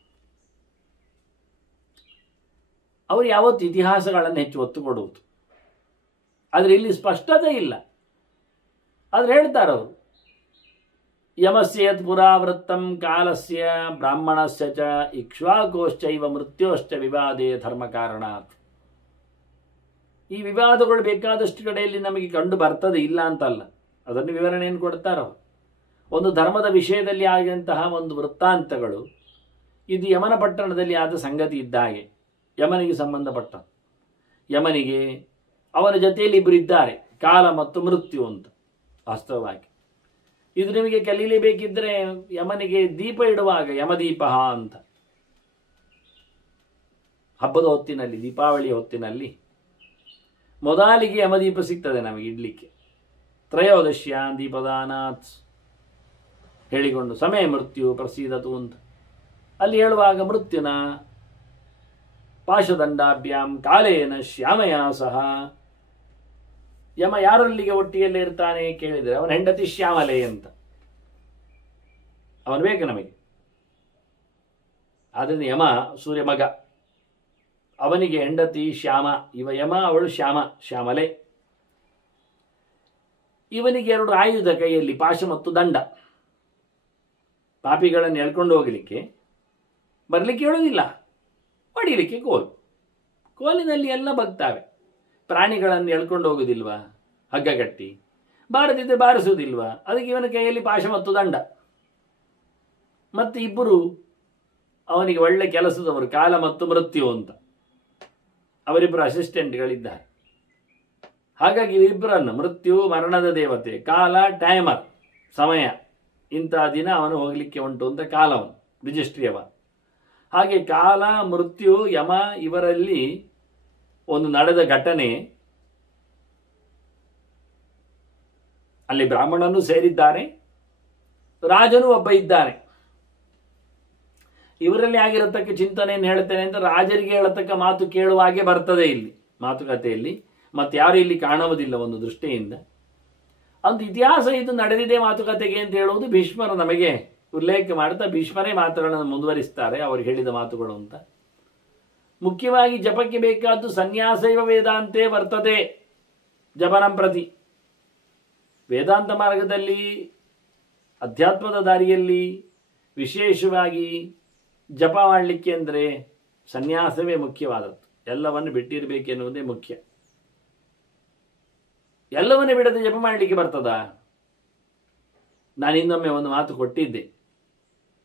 ಅವರು ಯಾವತ್ತು ಇತಿಹಾಸಗಳನ್ನು ಹೆಚ್ಚು ಒತ್ತು ಕೊಡುವುದು, ಆದರೆ ಇಲ್ಲಿ ಸ್ಪಷ್ಟತೆ ಇಲ್ಲ. ಆದ್ರೆ ಹೇಳ್ತಾರೆ ಅವರು, ಯಮಸ್ಯೇತ್ ಪುರಾವೃತ್ತಂ ಕಾಲಸ್ಯ ಬ್ರಾಹ್ಮಣಸ್ಯ ಚ ಇಕ್ಷ್ವಾಕೋಶ್ಚೈವ ಮೃತ್ಯೋಶ್ಚ ವಿವಾದೇ ಧರ್ಮ ಕಾರಣಾತ್. ಈ ವಿವಾದಗಳು ಬೇಕಾದಷ್ಟು ಕಡೆಯಲ್ಲಿ ನಮಗೆ ಕಂಡು ಬರ್ತದೆ, ಇಲ್ಲ ಅಂತಲ್ಲ. ಅದನ್ನು ವಿವರಣೆಯನ್ನು ಕೊಡ್ತಾರೋ. ಒಂದು ಧರ್ಮದ ವಿಷಯದಲ್ಲಿ ಆಗಿದಂತಹ ಒಂದು ವೃತ್ತಾಂತಗಳು, ಇದು ಯಮನ ಪಟ್ಟಣದಲ್ಲಿ ಆದ ಸಂಗತಿ ಇದ್ದ ಹಾಗೆ. ಯಮನಿಗೆ ಸಂಬಂಧಪಟ್ಟ, ಯಮನಿಗೆ ಅವನ ಜೊತೆಯಲ್ಲಿ ಇಬ್ಬರು ಇದ್ದಾರೆ, ಕಾಲ ಮತ್ತು ಮೃತ್ಯು ಅಂತ. ವಾಸ್ತವವಾಗಿ ಇದು ನಿಮಗೆ ಕಲೀಲೇಬೇಕಿದ್ರೆ ಯಮನಿಗೆ ದೀಪ ಇಡುವಾಗ ಯಮದೀಪ ಅಂತ, ಹಬ್ಬದ ಹೊತ್ತಿನಲ್ಲಿ, ದೀಪಾವಳಿಯ ಹೊತ್ತಿನಲ್ಲಿ ಮೊದಲಿಗೆ ಯಮದೀಪ ಸಿಗ್ತದೆ ನಮಗೆ ಇಡ್ಲಿಕ್ಕೆ. ತ್ರಯೋದಶ್ಯ ದೀಪದಾನಾತ್ ಹೇಳಿಕೊಂಡು ಸಮಯ ಮೃತ್ಯು ಪ್ರಸೀದತು ಅಂತ ಅಲ್ಲಿ ಹೇಳುವಾಗ ಮೃತ್ಯುನ ಪಾಶದಂಡಾಭ್ಯಾಂ ಕಾಲೇನ ಶ್ಯಾಮಯ ಸಹ. ಯಮ ಯಾರೊಲ್ಲಿಗೆ ಒಟ್ಟಿಗೆಲ್ಲೇ ಇರ್ತಾನೆ ಕೇಳಿದರೆ ಅವನ ಹೆಂಡತಿ ಶ್ಯಾಮಲೆ ಅಂತ. ಅವನು ಬೇಕು ನಮಗೆ. ಆದ್ದರಿಂದ ಯಮ ಸೂರ್ಯ ಮಗ, ಅವನಿಗೆ ಹೆಂಡತಿ ಶ್ಯಾಮ. ಇವ ಯಮ, ಅವಳು ಶ್ಯಾಮ, ಶ್ಯಾಮಲೆ. ಇವನಿಗೆ ಎರಡು ಆಯುಧ ಕೈಯಲ್ಲಿ, ಪಾಶ ಮತ್ತು ದಂಡ. ಪಾಪಿಗಳನ್ನು ಎಳ್ಕೊಂಡು ಹೋಗಲಿಕ್ಕೆ ಬರಲಿಕ್ಕೆ ಹೇಳೋದಿಲ್ಲ, ಹೊಡಿಲಿಕ್ಕೆ ಕೋಲು. ಕೋಲಿನಲ್ಲಿ ಎಲ್ಲ ಬಗ್ತಾವೆ. ಪ್ರಾಣಿಗಳನ್ನು ಎಳ್ಕೊಂಡು ಹೋಗೋದಿಲ್ವಾ ಹಗ್ಗ ಕಟ್ಟಿ? ಬಾರದಿದ್ದರೆ ಬಾರಿಸುವುದಿಲ್ವಾ? ಅದಕ್ಕೆ ಇವನ ಕೈಯಲ್ಲಿ ಪಾಶ ಮತ್ತು ದಂಡ. ಮತ್ತು ಇಬ್ಬರು ಅವನಿಗೆ ಒಳ್ಳೆ ಕೆಲಸದವರು, ಕಾಲ ಮತ್ತು ಮೃತ್ಯು ಅಂತ. ಅವರಿಬ್ಬರು ಅಸಿಸ್ಟೆಂಟ್ಗಳಿದ್ದಾರೆ. ಹಾಗಾಗಿ ಇವರಿಬ್ಬರನ್ನು, ಮೃತ್ಯು ಮರಣದ ದೇವತೆ, ಕಾಲ ಟೈಮರ್, ಸಮಯ, ಇಂಥ ದಿನ ಅವನು ಹೋಗಲಿಕ್ಕೆ ಉಂಟು ಅಂತ ಕಾಲವನು, ರಿಜಿಸ್ಟ್ರಿ ಅವ. ಹಾಗೆ ಕಾಲ ಮೃತ್ಯು ಯಮ ಇವರಲ್ಲಿ ಒಂದು ನಡೆದ ಘಟನೆ. ಅಲ್ಲಿ ಬ್ರಾಹ್ಮಣನೂ ಸೇರಿದ್ದಾರೆ, ರಾಜನೂ ಒಬ್ಬ ಇದ್ದಾನೆ. ಇವರಲ್ಲಿ ಆಗಿರತಕ್ಕ ಚಿಂತನೆಯನ್ನು ಹೇಳ್ತೇನೆ ಅಂತ ರಾಜರಿಗೆ ಹೇಳತಕ್ಕ ಮಾತು ಕೇಳುವ ಹಾಗೆ ಬರ್ತದೆ ಇಲ್ಲಿ ಮಾತುಕತೆಯಲ್ಲಿ. ಮತ್ತೆ ಯಾರು ಇಲ್ಲಿ ಕಾಣುವುದಿಲ್ಲ ಒಂದು ದೃಷ್ಟಿಯಿಂದ. ಒಂದು ಇತಿಹಾಸ ಇದು ನಡೆದಿದೆ ಮಾತುಕತೆಗೆ ಅಂತ ಹೇಳುವುದು ಭೀಷ್ಮರು ನಮಗೆ ಉಲ್ಲೇಖ ಮಾಡ್ತಾ ಭೀಷ್ಮರೇ ಮಾತುಗಳನ್ನು ಮುಂದುವರಿಸ್ತಾರೆ, ಅವರು ಹೇಳಿದ ಮಾತುಗಳು ಅಂತ. ಮುಖ್ಯವಾಗಿ ಜಪಕ್ಕೆ ಬೇಕಾದ್ದು ಸನ್ಯಾಸೈವ ವೇದಾಂತೆ ವರ್ತದೆ ಜಪನಂ ಪ್ರತಿ. ವೇದಾಂತ ಮಾರ್ಗದಲ್ಲಿ, ಅಧ್ಯಾತ್ಮದ ದಾರಿಯಲ್ಲಿ ವಿಶೇಷವಾಗಿ ಜಪ ಮಾಡಲಿಕ್ಕೆ ಅಂದರೆ ಸನ್ಯಾಸವೇ ಮುಖ್ಯವಾದದ್ದು. ಎಲ್ಲವನ್ನು ಬಿಟ್ಟಿರಬೇಕೆನ್ನುವುದೇ ಮುಖ್ಯ. ಎಲ್ಲವನ್ನೇ ಬಿಡದೆ ಜಪ ಮಾಡಲಿಕ್ಕೆ ಬರ್ತದಾ? ನಾನು ಇನ್ನೊಮ್ಮೆ ಒಂದು ಮಾತು ಕೊಟ್ಟಿದ್ದೆ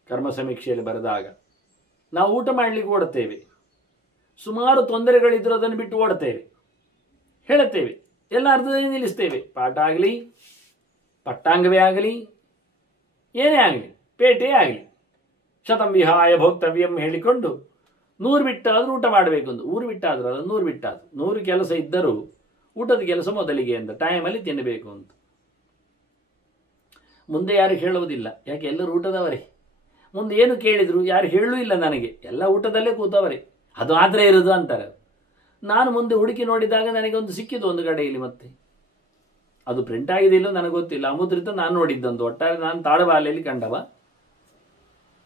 ಕರ್ಮ ಸಮೀಕ್ಷೆಯಲ್ಲಿ ಬರೆದಾಗ. ನಾವು ಊಟ ಮಾಡಲಿಕ್ಕೆ ಓಡುತ್ತೇವೆ, ಸುಮಾರು ತೊಂದರೆಗಳಿದ್ದರೂ ಅದನ್ನು ಬಿಟ್ಟು ಓಡುತ್ತೇವೆ, ಹೇಳುತ್ತೇವೆ, ಎಲ್ಲ ಅರ್ಧದಲ್ಲಿ ನಿಲ್ಲಿಸ್ತೇವೆ. ಪಾಠ ಆಗಲಿ, ಪಟ್ಟಾಂಗವೇ ಆಗಲಿ, ಏನೇ ಆಗಲಿ, ಪೇಟೆ ಆಗಲಿ, ಶತಂ ವಿಹಾಯ ಭೋಕ್ತವ್ಯಂ ಹೇಳಿಕೊಂಡು 100 ಬಿಟ್ಟಾದರೂ ಊಟ ಮಾಡಬೇಕು ಅಂತ. 100 ಬಿಟ್ಟಾದರೂ ಅದು 100 ಬಿಟ್ಟಾದ್ರು 100 ಕೆಲಸ ಇದ್ದರೂ ಊಟದ ಕೆಲಸ ಮೊದಲಿಗೆ ಅಂತ, ಟೈಮಲ್ಲಿ ತಿನ್ನಬೇಕು ಅಂತ. ಮುಂದೆ ಯಾರು ಹೇಳುವುದಿಲ್ಲ, ಯಾಕೆ ಎಲ್ಲರೂ ಊಟದವರೇ. ಮುಂದೆ ಏನು ಕೇಳಿದ್ರು ಯಾರು ಹೇಳೂ ಇಲ್ಲ ನನಗೆ, ಎಲ್ಲ ಊಟದಲ್ಲೇ ಕೂತವರೇ, ಅದು ಆದರೆ ಇರೋದು ಅಂತಾರೆ. ನಾನು ಮುಂದೆ ಹುಡುಕಿ ನೋಡಿದಾಗ ನನಗೆ ಒಂದು ಸಿಕ್ಕಿದ್ದು ಒಂದು ಕಡೆಯಲ್ಲಿ, ಮತ್ತೆ ಅದು ಪ್ರಿಂಟ್ ಆಗಿದೆ ಇಲ್ಲೋ ನನಗೆ ಗೊತ್ತಿಲ್ಲ, ಅಮುದ್ರಿತ ನಾನು ನೋಡಿದ್ದಂದು. ಒಟ್ಟಾರೆ ನಾನು ತಾಳಬಾಲೆಯಲ್ಲಿ ಕಂಡವ,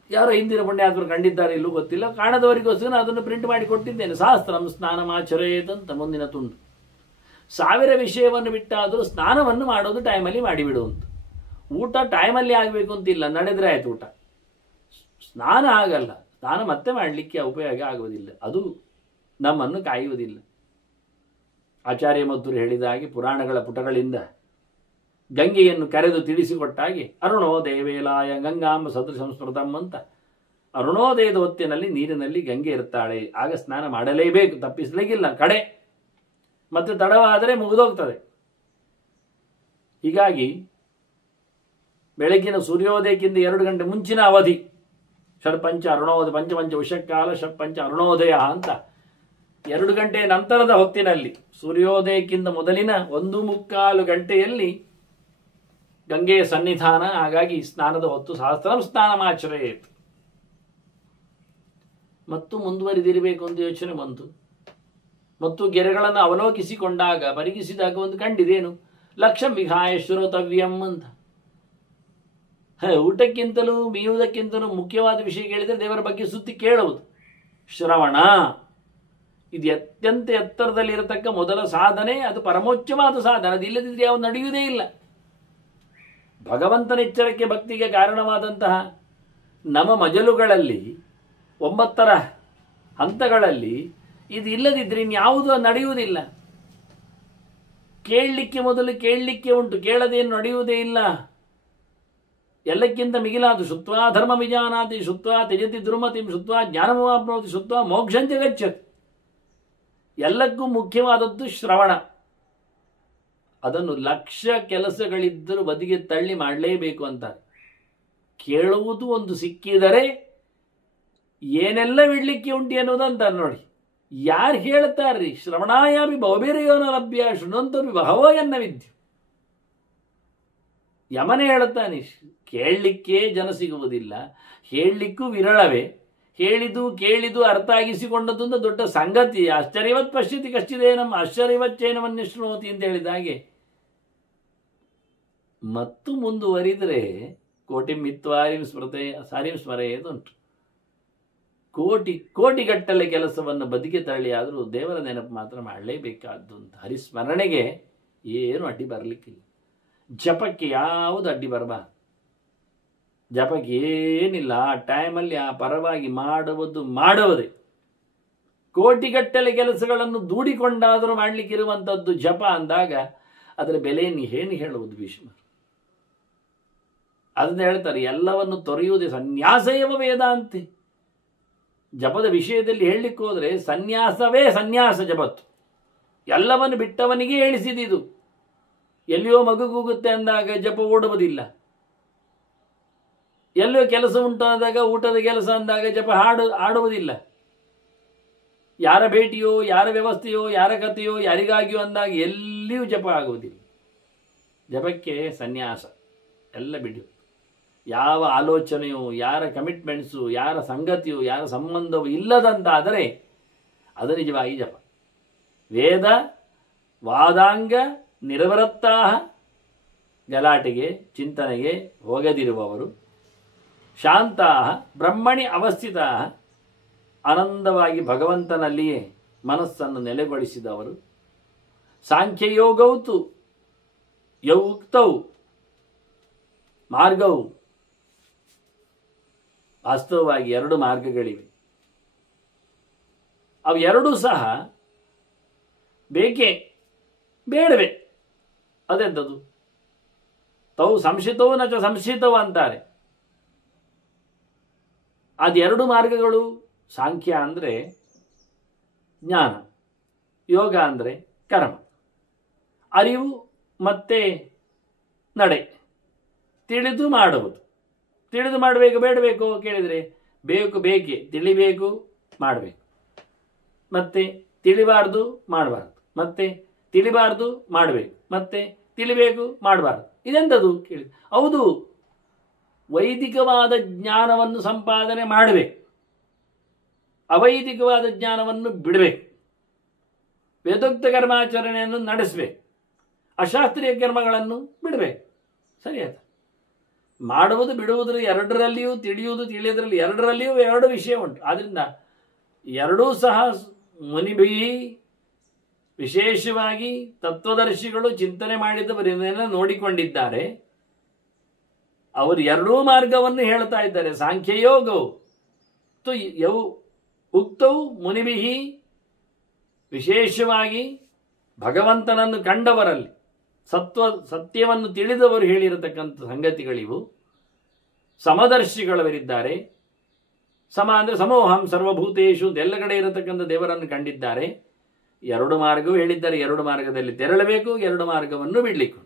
ಯಾರೋ ಹಿಂದಿನ ಪುಣ್ಯಾತ್ಮರು ಕಂಡಿದ್ದಾರೆ ಇಲ್ಲೂ ಗೊತ್ತಿಲ್ಲ, ಕಾಣದವರಿಗೋಸ್ಕರ ನಾನು ಅದನ್ನು ಪ್ರಿಂಟ್ ಮಾಡಿ ಕೊಟ್ಟಿದ್ದೇನೆ. ಶಾಸ್ತ್ರಂ ಸ್ನಾನಮಾಚರೇತಂತ ಮುಂದಿನ ತುಂಡು. 1000 ವಿಷಯವನ್ನು ಬಿಟ್ಟಾದರೂ ಸ್ನಾನವನ್ನು ಮಾಡೋದು ಟೈಮಲ್ಲಿ ಮಾಡಿಬಿಡುವಂತ. ಊಟ ಟೈಮಲ್ಲಿ ಆಗಬೇಕು ಅಂತಿಲ್ಲ, ನಡೆದ್ರೆ ಆಯ್ತು ಊಟ. ಸ್ನಾನ ಆಗಲ್ಲ, ಸ್ನಾನ ಮತ್ತೆ ಮಾಡಲಿಕ್ಕೆ ಉಪಯೋಗ ಆಗುವುದಿಲ್ಲ, ಅದು ನಮ್ಮನ್ನು ಕಾಯುವುದಿಲ್ಲ. ಆಚಾರ್ಯ ಮಧ್ವರು ಹೇಳಿದ ಹಾಗೆ ಪುರಾಣಗಳ ಪುಟಗಳಿಂದ ಗಂಗೆಯನ್ನು ಕರೆದು ತಿಳಿಸಿಕೊಟ್ಟಾಗೆ ಅರುಣೋದಯ ವೇಲಾಯ ಗಂಗಾಂಬ ಸದೃಶ ಸಂಸ್ಮೃತಂ ಅಂತ. ಅರುಣೋದಯದ ಹೊತ್ತಿನಲ್ಲಿ ನೀರಿನಲ್ಲಿ ಗಂಗೆ ಇರ್ತಾಳೆ, ಆಗ ಸ್ನಾನ ಮಾಡಲೇಬೇಕು, ತಪ್ಪಿಸಲಿಕ್ಕಿಲ್ಲ. ಕಡೆ ಮತ್ತೆ ತಡವಾದರೆ ಮುಗಿದೋಗ್ತದೆ. ಹೀಗಾಗಿ ಬೆಳಗಿನ ಸೂರ್ಯೋದಯಕ್ಕಿಂತ 2 ಗಂಟೆ ಮುಂಚಿನ ಅವಧಿ ಷಡ್ಪಂಚ ಅರುಣೋದಯ, ಪಂಚಪಂಚ ಉಷಕಾಲ ಷಡ್ಪಂಚ ಅರುಣೋದಯ ಅಂತ 2 ಗಂಟೆ ನಂತರದ ಹೊತ್ತಿನಲ್ಲಿ, ಸೂರ್ಯೋದಯಕ್ಕಿಂತ ಮೊದಲಿನ 1:15 ಗಂಟೆಯಲ್ಲಿ ಗಂಗೆಯ ಸನ್ನಿಧಾನ. ಹಾಗಾಗಿ ಸ್ನಾನದ ಹೊತ್ತು ಸಹಸ್ರಂ ಸ್ನಾನಮಾಚರೇತ್. ಮತ್ತು ಮುಂದುವರಿದಿರಬೇಕು ಅಂತ ಯೋಚನೆ ಬಂತು. ಮತ್ತು ಗೆರೆಗಳನ್ನು ಅವಲೋಕಿಸಿಕೊಂಡಾಗ, ಪರಿಗಿಸಿದಾಗ ಒಂದು ಕಂಡಿದೇನು, ಲಕ್ಷಂ ವಿಹಾಯ ಶ್ರೋತವ್ಯಂ ಅಂತ. ಊಟಕ್ಕಿಂತಲೂ ಮೀಯುವುದಕ್ಕಿಂತಲೂ ಮುಖ್ಯವಾದ ವಿಷಯ ಕೇಳಿದರೆ ದೇವರ ಬಗ್ಗೆ ಸುತ್ತಿ ಕೇಳುವುದು ಶ್ರವಣ. ಇದು ಅತ್ಯಂತ ಎತ್ತರದಲ್ಲಿರತಕ್ಕ ಮೊದಲ ಸಾಧನೆ, ಅದು ಪರಮೋಚ್ಚವಾದ ಸಾಧನೆ. ಅದು ಇಲ್ಲದಿದ್ದರೆ ಯಾವ ನಡೆಯುವುದೇ ಇಲ್ಲ. ಭಗವಂತನ ಎಚ್ಚರಕ್ಕೆ ಭಕ್ತಿಗೆ ಕಾರಣವಾದಂತಹ ನಮ್ಮ ಮಜಲುಗಳಲ್ಲಿ 9 ಹಂತಗಳಲ್ಲಿ ಇದು ಇಲ್ಲದಿದ್ದರೆ ಇನ್ಯಾವುದೂ ನಡೆಯುವುದಿಲ್ಲ. ಕೇಳಲಿಕ್ಕೆ ಮೊದಲು ಕೇಳಲಿಕ್ಕೆ ಉಂಟು, ಕೇಳದೇನು ನಡೆಯುವುದೇ ಇಲ್ಲ. ಎಲ್ಲಕ್ಕಿಂತ ಮಿಗಿಲಾದು ಶುತ್ವಾ ಧರ್ಮ ವಿಜಾನಾತಿ, ಶುತ್ವಾ ತ್ಯಜತಿ ದುರ್ಮತಿಂ, ಶುತ್ವಾ ಜ್ಞಾನಮಾಪ್ನೋತಿ, ಶುತ್ವಾ ಮೋಕ್ಷಂಚ ಗಚ್ಚತಿ. ಎಲ್ಲಕ್ಕೂ ಮುಖ್ಯವಾದದ್ದು ಶ್ರವಣ. ಅದನ್ನು 1,00,000 ಕೆಲಸಗಳಿದ್ದರೂ ಬದಿಗೆ ತಳ್ಳಿ ಮಾಡಲೇಬೇಕು ಅಂತಾರೆ. ಕೇಳುವುದು ಒಂದು ಸಿಕ್ಕಿದರೆ ಏನೆಲ್ಲ ಬಿಡ್ಲಿಕ್ಕೆ ಉಂಟು ಅನ್ನೋದಂತಾರೆ ನೋಡಿ. ಯಾರು ಹೇಳ್ತಾರ್ರಿ, ಶ್ರವಣಾಯಾಮಿ ಬಹುಬೇರೆಯೋನ ಲಭ್ಯ ಶೃಣ್ವಂತರು ಬಹವೋ ಎನ್ನ ವಿದ್ಯು. ಯಮನೇ ಹೇಳುತ್ತಾನೆ, ಕೇಳಲಿಕ್ಕೆ ಜನ ಸಿಗುವುದಿಲ್ಲ, ಹೇಳಲಿಕ್ಕೂ ವಿರಳವೇ. ಹೇಳಿದು ಕೇಳಿದು ಅರ್ಥ ಆಗಿಸಿಕೊಂಡದ್ದು ದೊಡ್ಡ ಸಂಗತಿ. ಆಶ್ಚರ್ಯವತ್ ಪಶ್ಯತಿ ಕಶ್ಚಿದೇನಂ ಆಶ್ಚರ್ಯವಚ್ಚೇನವನ್ನೇ ಶೃಣೋತಿ ಅಂತ ಹೇಳಿದ ಹಾಗೆ. ಮತ್ತು ಮುಂದುವರಿದರೆ ಕೋಟಿ ಮಿತ್ವಾರಿಂ ಸ್ಮೃತೆ ಸಾರಿಂ ಸ್ಮರೆಯುದುಂಟು. ಕೋಟಿಗಟ್ಟಲೆ ಕೆಲಸವನ್ನು ಬದಿಗೆ ತಳ್ಳಿ ಆದರೂ ದೇವರ ನೆನಪು ಮಾತ್ರ ಮಾಡಲೇಬೇಕಾದ್ದು ಅಂತ. ಹರಿಸ್ಮರಣೆಗೆ ಏನು ಅಡ್ಡಿ ಬರಲಿಕ್ಕಿಲ್ಲ. ಜಪಕ್ಕೆ ಯಾವುದು ಅಡ್ಡಿ ಬರಬಾರದು. ಜಪಕ್ಕೆ ಏನಿಲ್ಲ, ಆ ಟೈಮಲ್ಲಿ ಆ ಪರವಾಗಿ ಮಾಡುವುದೇ. ಕೋಟಿಗಟ್ಟಲೆ ಕೆಲಸಗಳನ್ನು ದೂಡಿಕೊಂಡಾದರೂ ಮಾಡಲಿಕ್ಕಿರುವಂಥದ್ದು ಜಪ ಅಂದಾಗ ಅದರ ಬೆಲೆಯನ್ನು ಏನು ಹೇಳುವುದು ಭೀಷ್ಮ. ಅದನ್ನು ಹೇಳ್ತಾರೆ, ಎಲ್ಲವನ್ನು ತೊರೆಯುವುದೇ ಸನ್ಯಾಸಯವ ವೇದಾಂತಿ. ಜಪದ ವಿಷಯದಲ್ಲಿ ಹೇಳಲಿಕ್ಕೆ ಹೋದರೆ ಸನ್ಯಾಸವೇ ಸನ್ಯಾಸ ಜಪತ್ತು. ಎಲ್ಲವನ್ನು ಬಿಟ್ಟವನಿಗೆ ಹೇಳಿಸಿದಿದು. ಎಲ್ಲಿಯೋ ಮಗುಗೂಗುತ್ತೆ ಅಂದಾಗ ಜಪ ಓಡುವುದಿಲ್ಲ. ಎಲ್ಲೋ ಕೆಲಸ ಉಂಟಾದಾಗ, ಊಟದ ಕೆಲಸ ಅಂದಾಗ ಜಪ ಆಡುವುದಿಲ್ಲ. ಯಾರ ಭೇಟಿಯೋ, ಯಾರ ವ್ಯವಸ್ಥೆಯೋ, ಯಾರ ಕಥೆಯೋ, ಯಾರಿಗಾಗಿಯೋ ಅಂದಾಗ ಎಲ್ಲಿಯೂ ಜಪ ಆಗುವುದಿಲ್ಲ. ಜಪಕ್ಕೆ ಸನ್ಯಾಸ ಎಲ್ಲ ಬಿಡು. ಯಾವ ಆಲೋಚನೆಯೋ, ಯಾರ ಕಮಿಟ್ಮೆಂಟ್ಸು, ಯಾರ ಸಂಗತಿಯೋ, ಯಾರ ಸಂಬಂಧವೂ ಇಲ್ಲದಂತಾದರೆ ಅದು ನಿಜವಾಗಿ ಜಪ. ವೇದ ವಾದಾಂಗ ನಿರವರತ್ತಾ, ಗಲಾಟೆಗೆ ಚಿಂತನೆಗೆ ಹೋಗದಿರುವವರು, ಶಾಂತಾ ಬ್ರಹ್ಮಣಿ ಅವಸ್ಥಿತ, ಆನಂದವಾಗಿ ಭಗವಂತನಲ್ಲಿಯೇ ಮನಸ್ಸನ್ನು ನೆಲೆಗೊಳಿಸಿದವರು. ಸಾಂಖ್ಯಯೋಗೌತು ಯೌಕ್ತೌ ಮಾರ್ಗವು, ವಾಸ್ತವವಾಗಿ ಎರಡು ಮಾರ್ಗಗಳಿವೆ. ಅವು ಎರಡೂ ಸಹ ಬೇಕೇ ಬೇಡವೆ, ಅದೆಂಥದ್ದು? ತೌ ಸಂಶಿತವು ನಚ ಸಂಶಿತವು ಅಂತಾರೆ. ಅದೆರಡು ಮಾರ್ಗಗಳು, ಸಾಂಖ್ಯ ಅಂದರೆ ಜ್ಞಾನ, ಯೋಗ ಅಂದರೆ ಕರ್ಮ, ಅರಿವು ಮತ್ತೆ ನಡೆ, ತಿಳಿದು ಮಾಡುವುದು. ತಿಳಿದು ಮಾಡಬೇಕು ಬೇಡಬೇಕು ಕೇಳಿದರೆ ಬೇಕು, ಬೇಕೆ, ತಿಳಿಬೇಕು, ಮಾಡಬೇಕು, ಮತ್ತೆ ತಿಳಿಬಾರ್ದು ಮಾಡಬಾರ್ದು, ಮತ್ತೆ ತಿಳಿಬಾರ್ದು ಮಾಡಬೇಕು, ಮತ್ತೆ ತಿಳಿಬೇಕು ಮಾಡಬಾರ್ದು. ಇದೆಂಥದ್ದು ಕೇಳಿ? ಹೌದು, ವೈದಿಕವಾದ ಜ್ಞಾನವನ್ನು ಸಂಪಾದನೆ ಮಾಡಬೇಕು, ಅವೈದಿಕವಾದ ಜ್ಞಾನವನ್ನು ಬಿಡಬೇಕು, ವೇದೋಕ್ತ ಕರ್ಮಾಚರಣೆಯನ್ನು ನಡೆಸಬೇಕು, ಅಶಾಸ್ತ್ರೀಯ ಕರ್ಮಗಳನ್ನು ಬಿಡಬೇಕು. ಸರಿಯಾದ ಮಾಡುವುದು ಬಿಡುವುದರ ಎರಡರಲ್ಲಿಯೂ, ತಿಳಿಯುವುದು ತಿಳಿಯೋದ್ರಲ್ಲಿ ಎರಡರಲ್ಲಿಯೂ ಎರಡು ವಿಷಯ ಉಂಟು. ಆದ್ದರಿಂದ ಎರಡೂ ಸಹ ಮುನಿಭಿ, ವಿಶೇಷವಾಗಿ ತತ್ವದರ್ಶಿಗಳು ಚಿಂತನೆ ಮಾಡಿದವರನ್ನೆಲ್ಲ ನೋಡಿಕೊಂಡಿದ್ದಾರೆ. ಅವರು ಎರಡೂ ಮಾರ್ಗವನ್ನು ಹೇಳ್ತಾ ಇದ್ದಾರೆ. ಸಾಂಖ್ಯಯೋಗವು ಯೌ ಉಕ್ತವು ಮುನಿಭಿಹಿ, ವಿಶೇಷವಾಗಿ ಭಗವಂತನನ್ನು ಕಂಡವರಲ್ಲಿ, ಸತ್ಯವನ್ನು ತಿಳಿದವರು ಹೇಳಿರತಕ್ಕಂಥ ಸಂಗತಿಗಳಿವು. ಸಮದರ್ಶಿಗಳವರಿದ್ದಾರೆ. ಸಮ ಅಂದರೆ ಸಮೋಹಂ ಸರ್ವಭೂತೇಶು, ಎಲ್ಲ ಕಡೆ ಇರತಕ್ಕಂಥ ದೇವರನ್ನು ಕಂಡಿದ್ದಾರೆ. ಎರಡು ಮಾರ್ಗವೂ ಹೇಳಿದ್ದಾರೆ. ಎರಡು ಮಾರ್ಗದಲ್ಲಿ ತೆರಳಬೇಕು, ಎರಡು ಮಾರ್ಗವನ್ನು ಬಿಡಲಿಕ್ಕೆ.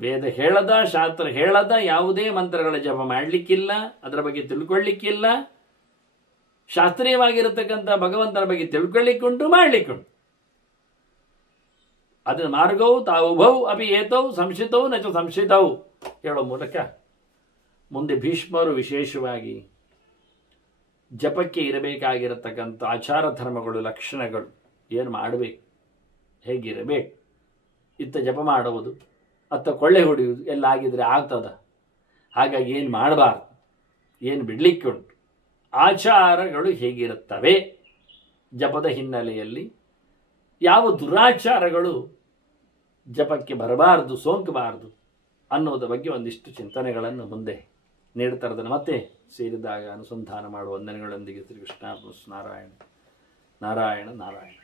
ವೇದ ಹೇಳದ, ಶಾಸ್ತ್ರ ಹೇಳದ ಯಾವುದೇ ಮಂತ್ರಗಳ ಜಪ ಮಾಡಲಿಕ್ಕಿಲ್ಲ, ಅದರ ಬಗ್ಗೆ ತಿಳ್ಕೊಳ್ಳಿಕ್ಕಿಲ್ಲ. ಶಾಸ್ತ್ರೀಯವಾಗಿರತಕ್ಕಂಥ ಭಗವಂತನ ಬಗ್ಗೆ ತಿಳ್ಕೊಳ್ಳಿಕ್ಕುಂಟು, ಮಾಡಲಿಕ್ಕುಂಟು. ಅದರ ಮಾರ್ಗವು ತಾವುಭೌ ಅಪಿ ಏತೌ ಸಂಶಿತೌ ನಚ ಸಂಶಿತೌ ಹೇಳೋ ಮೂಲಕ ಮುಂದೆ ಭೀಷ್ಮರು ವಿಶೇಷವಾಗಿ ಜಪಕ್ಕೆ ಇರಬೇಕಾಗಿರತಕ್ಕಂಥ ಆಚಾರ ಧರ್ಮಗಳು, ಲಕ್ಷಣಗಳು, ಏನು ಮಾಡಬೇಕು, ಹೇಗಿರಬೇಕು, ಇತ್ತ ಜಪ ಮಾಡುವುದು, ಅತ್ತ ಕೊಳ್ಳೆ ಹೊಡೆಯುವುದು ಎಲ್ಲ ಆಗಿದ್ರೆ ಆಗ್ತದ. ಹಾಗಾಗಿ ಏನು ಮಾಡಬಾರ್ದು, ಏನು ಬಿಡಲಿಕ್ಕೆ ಉಂಟು, ಆಚಾರಗಳು ಹೇಗಿರುತ್ತವೆ, ಜಪದ ಹಿನ್ನೆಲೆಯಲ್ಲಿ ಯಾವ ದುರಾಚಾರಗಳು ಜಪಕ್ಕೆ ಬರಬಾರದು, ಸೋಂಕಬಾರದು ಅನ್ನೋದ್ರ ಬಗ್ಗೆ ಒಂದಿಷ್ಟು ಚಿಂತನೆಗಳನ್ನು ಮುಂದೆ ನೀಡ್ತಾರದನ್ನು ಮತ್ತೆ ಸೇರಿದಾಗ ಅನುಸಂಧಾನ ಮಾಡುವ ವಂದನೆಗಳೊಂದಿಗೆ ಶ್ರೀಕೃಷ್ಣ ನಾರಾಯಣ ನಾರಾಯಣ ನಾರಾಯಣ.